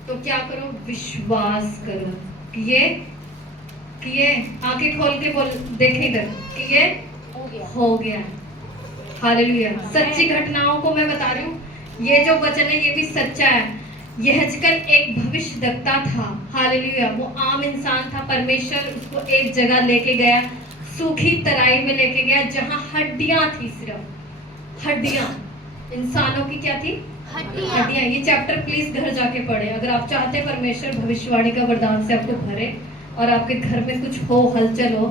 तो क्या करो? विश्वास करो कि ये आंखें खोल के बोल, देखें इधर कि ये हो गया। हालेलुया। सच्ची घटनाओं को मैं बता रही हूँ, ये जो वचन है ये भी सच्चा है। यहेजकल एक भविष्यद्वक्ता था। हालेलुया। वो आम इंसान था, परमेश्वर उसको एक जगह लेके गया, सूखी तराई में लेके गया जहां हड्डियां थी, सिर्फ हड्डियां। इंसानों की क्या थी? हड्डियां। ये चैप्टर प्लीज घर जाके पढ़े अगर आप चाहते हैं परमेश्वर भविष्यवाणी का वरदान से आपको भरे और आपके घर में कुछ हो, हलचल हो,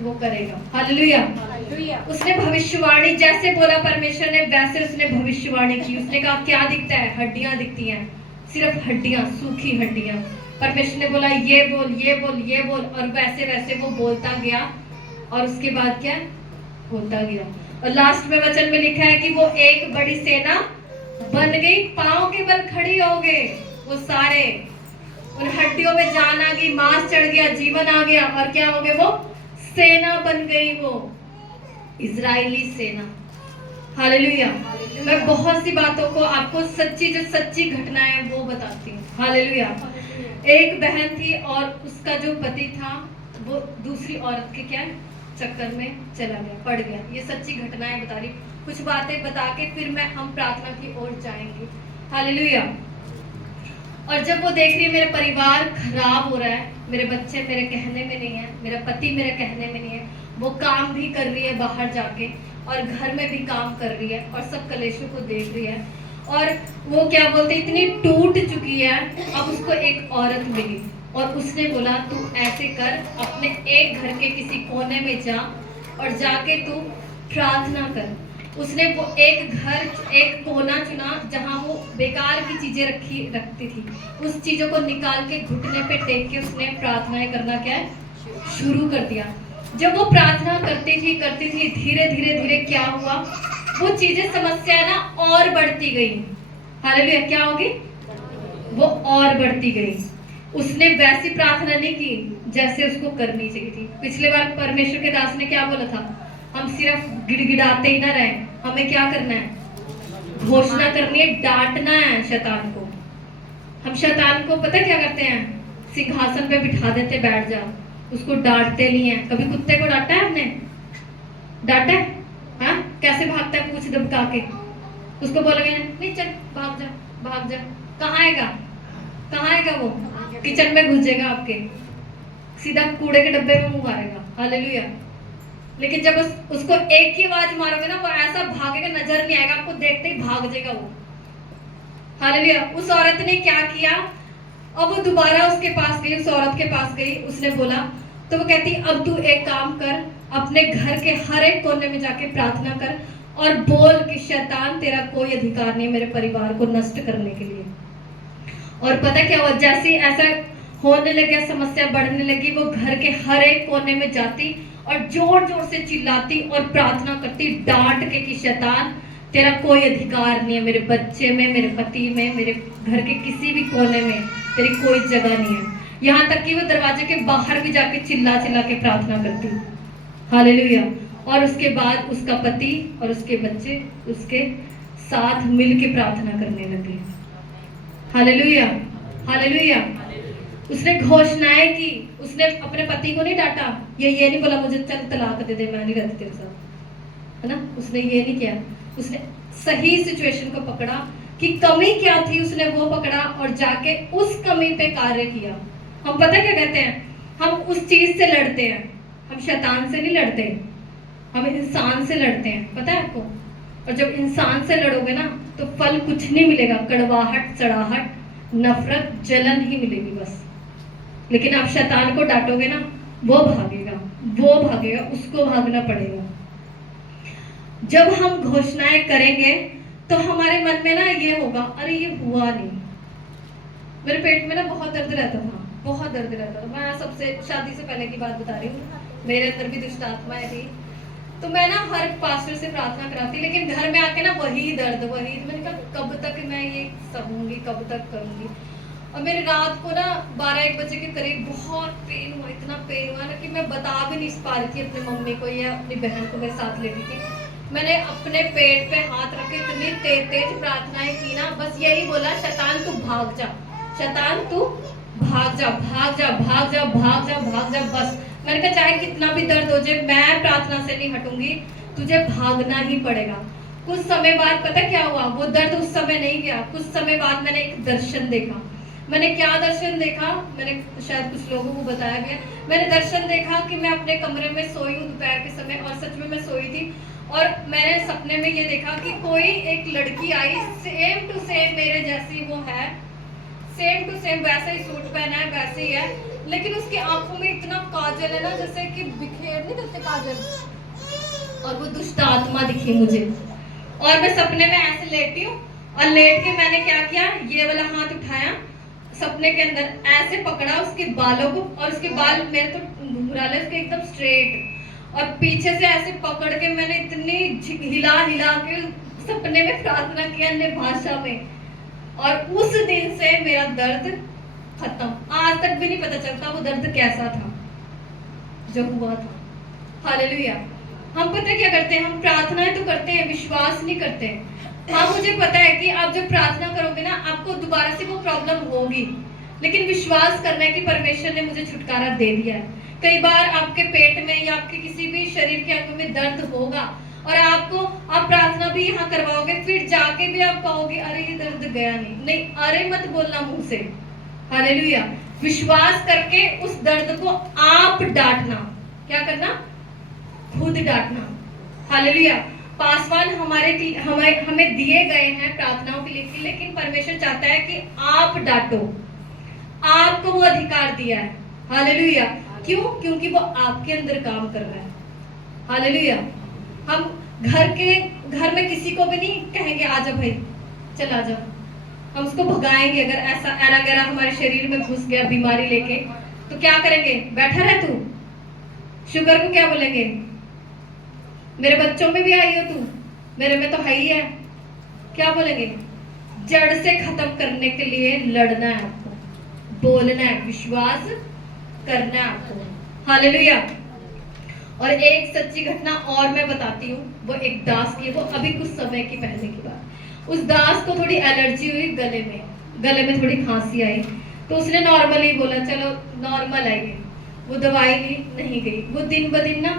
वो करेगा। हालेलुया। हालेलुया। उसने भविष्यवाणी जैसे बोला परमेश्वर ने, वैसे उसने भविष्यवाणी की। उसने कहा क्या दिखता है? हड्डियां दिखती हैं, सिर्फ हड्डियां, सूखी हड्डियां। परमेश्वर ने बोला ये बोल, ये बोल, ये बोल, और वैसे वैसे वो बोलता गया और उसके बाद क्या होता गया। और लास्ट में वचन में लिखा है कि वो एक बड़ी सेना बन गई, पांव के बल खड़ी हो गए वो सारे। उन हड्डियों में जान आ गई, मांस चढ़ गया, जीवन आ गया, और क्या हो गए? वो सेना बन गई, वो इजरायली सेना। हालेलुया। मैं बहुत सी बातों को आपको सच्ची जो सच्ची घटनाएं हैं वो बताती हूँ। हालेलुया। एक बहन थी और उसका जो पति था वो दूसरी औरत के क्या चक्कर में चला गया, पड़ गया। ये सच्ची घटनाएं बता रही, कुछ बातें बता के फिर हम प्रार्थना की ओर जाएंगे। हालेलुया। और जब वो देख रही है मेरा परिवार खराब हो रहा है, मेरे बच्चे मेरे कहने में नहीं है, मेरा पति मेरे कहने में नहीं है, वो काम भी कर रही है बाहर जाके और घर में भी काम कर रही है और सब कलेशों को देख रही है, और वो क्या बोलते इतनी टूट चुकी है। अब उसको एक औरत मिली और उसने बोला तू ऐसे कर, अपने एक घर के किसी कोने में जा और जाके तू प्रार्थना कर। उसने वो एक घर, एक कोना चुना जहां वो बेकार की चीजें रखती थी। उस चीजों को निकाल के घुटने पे टेक के उसने प्रार्थनाएं करना क्या है शुरू कर दिया। जब वो प्रार्थना करती थी धीरे धीरे क्या हुआ, वो चीजें समस्या ना और बढ़ती गई। हालेलुया। क्या होगी? वो और बढ़ती गई। उसने वैसी प्रार्थना नहीं की जैसे उसको करनी चाहिए थी। पिछले बार परमेश्वर के दास ने क्या बोला था? हम सिर्फ गिड़गिड़ाते ही ना रहे, हमें क्या करना है? घोषणा करनी है, डांटना है शैतान को। हम शैतान को पता क्या करते हैं? सिंहासन पे बिठा देते, बैठ जा, उसको डांटते नहीं है। कभी कुत्ते को डांटा है आपने? डांटा है? हाँ, कैसे भागता है पूंछ दबका के। उसको बोलोगे नहीं चल भाग जा, भाग जा, कहाँ आएगा? कहाँ आएगा? वो किचन में घुस जाएगा आपके, सीधा कूड़े के डब्बे में मुंह मारेगा। हालेलुया। लेकिन जब उसको एक ही आवाज मारोगे ना, वो ऐसा भागेगा, नजर नहीं आएगा, आपको देखते ही भाग जाएगा वो। हालेलुया। उस औरत ने क्या किया? अब वो दोबारा उसके पास गई, उस औरत के पास गई, उसने बोला तो वो कहती अब तू एक काम कर, अपने घर के हर एक कोने में जाके प्रार्थना कर और बोल कि शैतान तेरा कोई अधिकार नहीं मेरे परिवार को नष्ट करने के लिए। और पता क्या हुआ? जैसे ऐसा होने लगा, समस्या बढ़ने लगी, वो घर के हर एक कोने में जाती और जोर जोर से चिल्लाती और प्रार्थना करती, डांट के कि शैतान तेरा कोई अधिकार नहीं है मेरे बच्चे में, मेरे पति में, मेरे घर के किसी भी कोने में तेरी कोई जगह नहीं है। यहाँ तक कि वो दरवाजे के बाहर भी जाके चिल्ला चिल्ला के प्रार्थना करती। हालेलुया। और उसके बाद उसका पति और उसके बच्चे उसके साथ मिल के प्रार्थना करने लगे। हालेलुया। हालेलुया। उसने घोषणाएं की, उसने अपने पति को नहीं डांटा, ये नहीं बोला मुझे चल तलाक दे दे, मैं नहीं रहती तेरे साथ, है ना? उसने ये नहीं किया। उसने सही सिचुएशन को पकड़ा कि कमी क्या थी, उसने वो पकड़ा और जाके उस कमी पे कार्य किया। हम पता क्या कहते हैं? हम उस चीज से लड़ते हैं, हम शैतान से नहीं लड़ते, हम इंसान से लड़ते हैं, पता है आपको? और जब इंसान से लड़ोगे ना तो फल कुछ नहीं मिलेगा, कड़वाहट, सड़ाहट, नफरत, जलन ही मिलेगी बस। लेकिन आप शैतान को डांटोगे ना, वो भागेगा, वो भागेगा, उसको भागना पड़ेगा। जब हम घोषणाएं करेंगे तो हमारे मन में ना ये होगा, अरे ये हुआ नहीं। मेरे पेट में ना बहुत दर्द रहता था, बहुत दर्द रहता था। मैं सबसे शादी से पहले की बात बता रही हूँ, मेरे अंदर भी दुष्ट आत्माएं थी। तो मैं ना हर पास्टर से प्रार्थना कराती, लेकिन घर में आके ना वही दर्द वही, मैंने कहा कब तक मैं ये सहूंगी, कब तक करूंगी। और मेरी रात को ना 12-1 बजे के करीब बहुत पेन हुआ, इतना पेन हुआ ना कि मैं बता भी नहीं पा रही थी अपनी मम्मी को या अपनी बहन को, मेरे साथ लेटी थी। मैंने अपने पेट पे हाथ रख के इतनी तेज प्रार्थनाएं की ना, बस यही बोला, शैतान तू भाग जा, शैतान तू भाग जा, भाग जा, भाग जा, भाग जा, भाग जा। बस मैंने कहा चाहे कितना भी दर्द हो जाए, मैं प्रार्थना से नहीं हटूंगी, तुझे भागना ही पड़ेगा। कुछ समय बाद पता क्या हुआ, वो दर्द उस समय नहीं गया। कुछ समय बाद मैंने एक दर्शन देखा। मैंने क्या दर्शन देखा, मैंने शायद कुछ लोगों को बताया भी है। मैंने दर्शन देखा कि मैं अपने कमरे में सोई हूँ दोपहर के समय, और सच में मैं सोई थी, और मैंने सपने में ये देखा कि कोई एक लड़की आई, सेम टू सेम मेरे जैसी वो है, सेम टू सेम वैसा ही सूट पहना है, वैसे ही है, लेकिन उसकी आंखों में इतना काजल है ना, जैसे कि बिखेर नहीं देते काजल, और वो दुष्ट आत्मा दिखी मुझे। और मैं सपने में ऐसे लेटी हूँ, और लेट के मैंने क्या किया, ये वाला हाथ उठाया, सपने के अंदर ऐसे पकड़ा उसके बालों को, और उसके बाल मेरे तो घुंघराले उसके एकदम स्ट्रेट, और पीछे से ऐसे पकड़ के मैंने इतनी हिला हिला के सपने में प्रार्थना किया अन्य भाषा में, और उस दिन से मेरा दर्द खत्म। आज तक भी नहीं पता चलता वो दर्द कैसा था जो हुआ था। हालेलुया। हम पता क्या करते हैं, हम प्रार्थनाएं तो करते हैं, विश्वास नहीं करते हैं। हाँ, मुझे पता है कि आप जब प्रार्थना करोगे ना, आपको दोबारा से वो प्रॉब्लम होगी, लेकिन विश्वास करना है कि परमेश्वर ने मुझे छुटकारा दे दिया है। कई बार आपके पेट में या आपके किसी भी शरीर के अंग में दर्द होगा, और आप प्रार्थना भी यहाँ करवाओगे, फिर जाके भी आप कहोगे अरे ये दर्द गया नहीं, अरे मत बोलना मुंह से। हालेलुया। विश्वास करके उस दर्द को आप डांटना। क्या करना? खुद डांटना। हालेलुया। पासवान हमें दिए गए हैं प्रार्थनाओं के लिए, लेकिन परमेश्वर चाहता है कि आप डांटो, आपको वो अधिकार दिया है। हालेलुया। क्यों? क्योंकि वो आपके अंदर काम कर रहा है। हालेलुया। हम घर में किसी को भी नहीं कहेंगे आ जा भाई, चल आ जा। हम उसको भगाएंगे। अगर ऐसा एरा गैरा हमारे शरीर में घुस गया बीमारी लेके, तो क्या करेंगे? बैठा रह तू। शुगर को क्या बोलेंगे? मेरे बच्चों में भी आई हो तू, मेरे में तो है ही है। क्या बोलेंगे? जड़ से खत्म करने के लिए लड़ना है आपको, बोलना है, विश्वास करना है आपको। हालेलुया। और एक सच्ची घटना और मैं बताती हूँ, वो एक दास की है, वो अभी कुछ समय की पहले की बात। उस दास को थोड़ी एलर्जी हुई गले में थोड़ी खांसी आई, तो उसने नॉर्मली बोला चलो नॉर्मल आएगी। वो दवाई ली, नहीं गई। वो दिन ब दिन ना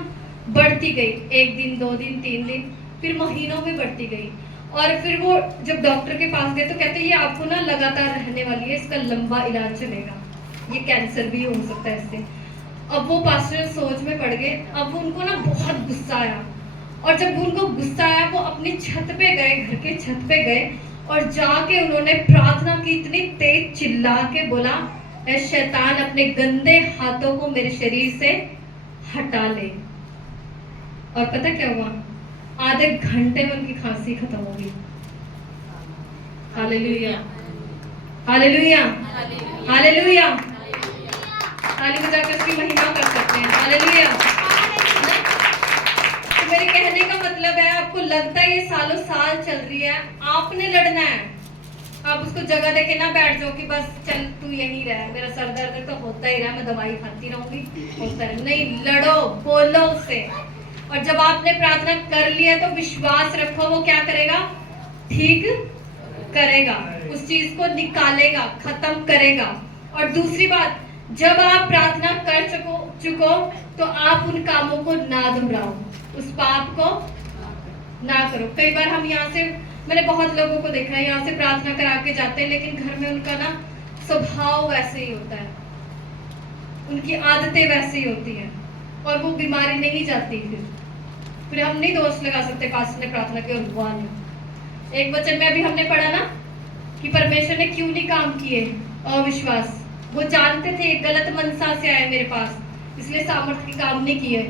बढ़ती गई, 1 दिन 2 दिन 3 दिन, फिर महीनों में बढ़ती गई। और फिर वो जब डॉक्टर के पास गए तो कहते ये आपको ना लगातार रहने वाली है, इसका लंबा इलाज चलेगा, ये कैंसर भी हो सकता है इससे। अब वो पास्टर सोच में पड़ गए। अब उनको ना बहुत गुस्सा आया, और जब उनको गुस्सा आया वो अपनी छत पे गए, घर के छत पे गए, और जाके उन्होंने प्रार्थना की, इतनी तेज चिल्ला के बोला ऐ शैतान अपने गंदे हाथों को मेरे शरीर से हटा ले। और पता क्या हुआ? आधे घंटे में उनकी खांसी खत्म हो गई। Hallelujah, hallelujah, hallelujah. ताली बजाकर उसकी महिमा कर सकते हैं। हालेलुया। तो मेरे कहने का मतलब है, आपको लगता है ये सालों साल चल रही है, आपने लड़ना है। आप उसको जगह देके ना बैठ जाओ कि बस चल तू यहीं रह, मेरा सर दर्द तो होता ही रहा, मैं दवाई खाती रहूंगी, होता रहे। नहीं, लड़ो, बोलो उससे। और जब आपने प्रार्थना कर लिया तो विश्वास रखो वो क्या करेगा? ठीक करेगा, उस चीज को निकालेगा, खत्म करेगा। और दूसरी बात, जब आप प्रार्थना कर चुको तो आप उन कामों को ना दोहराओ, उस पाप को ना करो। कई बार हम यहाँ से, मैंने बहुत लोगों को देखा है, यहाँ से प्रार्थना करा के जाते हैं, लेकिन घर में उनका ना स्वभाव वैसे ही होता है, उनकी आदतें वैसे ही होती हैं, और वो बीमारी नहीं जाती। फिर हम नहीं दोष लगा सकते पास्टर ने प्रार्थना की और हुआ नहीं। एक वचन में अभी हमने पढ़ा ना कि परमेश्वर ने क्यों नहीं काम किए? अविश्वास। वो जानते थे गलत मनसा से आए मेरे पास, इसलिए सामर्थ्य के काम नहीं किए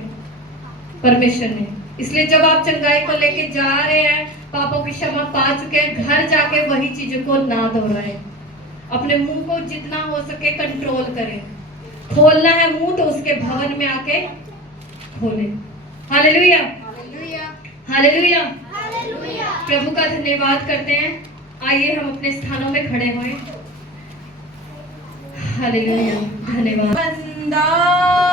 परमेश्वर ने। इसलिए जब आप चंगाई को लेके जा रहे हैं, पापों की क्षमा पा चुके हैं, घर जाके वही चीजों को ना दोहराएं। अपने मुंह को जितना हो सके कंट्रोल करें। खोलना है मुंह तो उसके भवन में आके खोले। हालेलुया। हालेलुया। प्रभु का धन्यवाद करते हैं। आइए हम अपने स्थानों में खड़े हों। हालेलुया, धन्यवाद। बंदा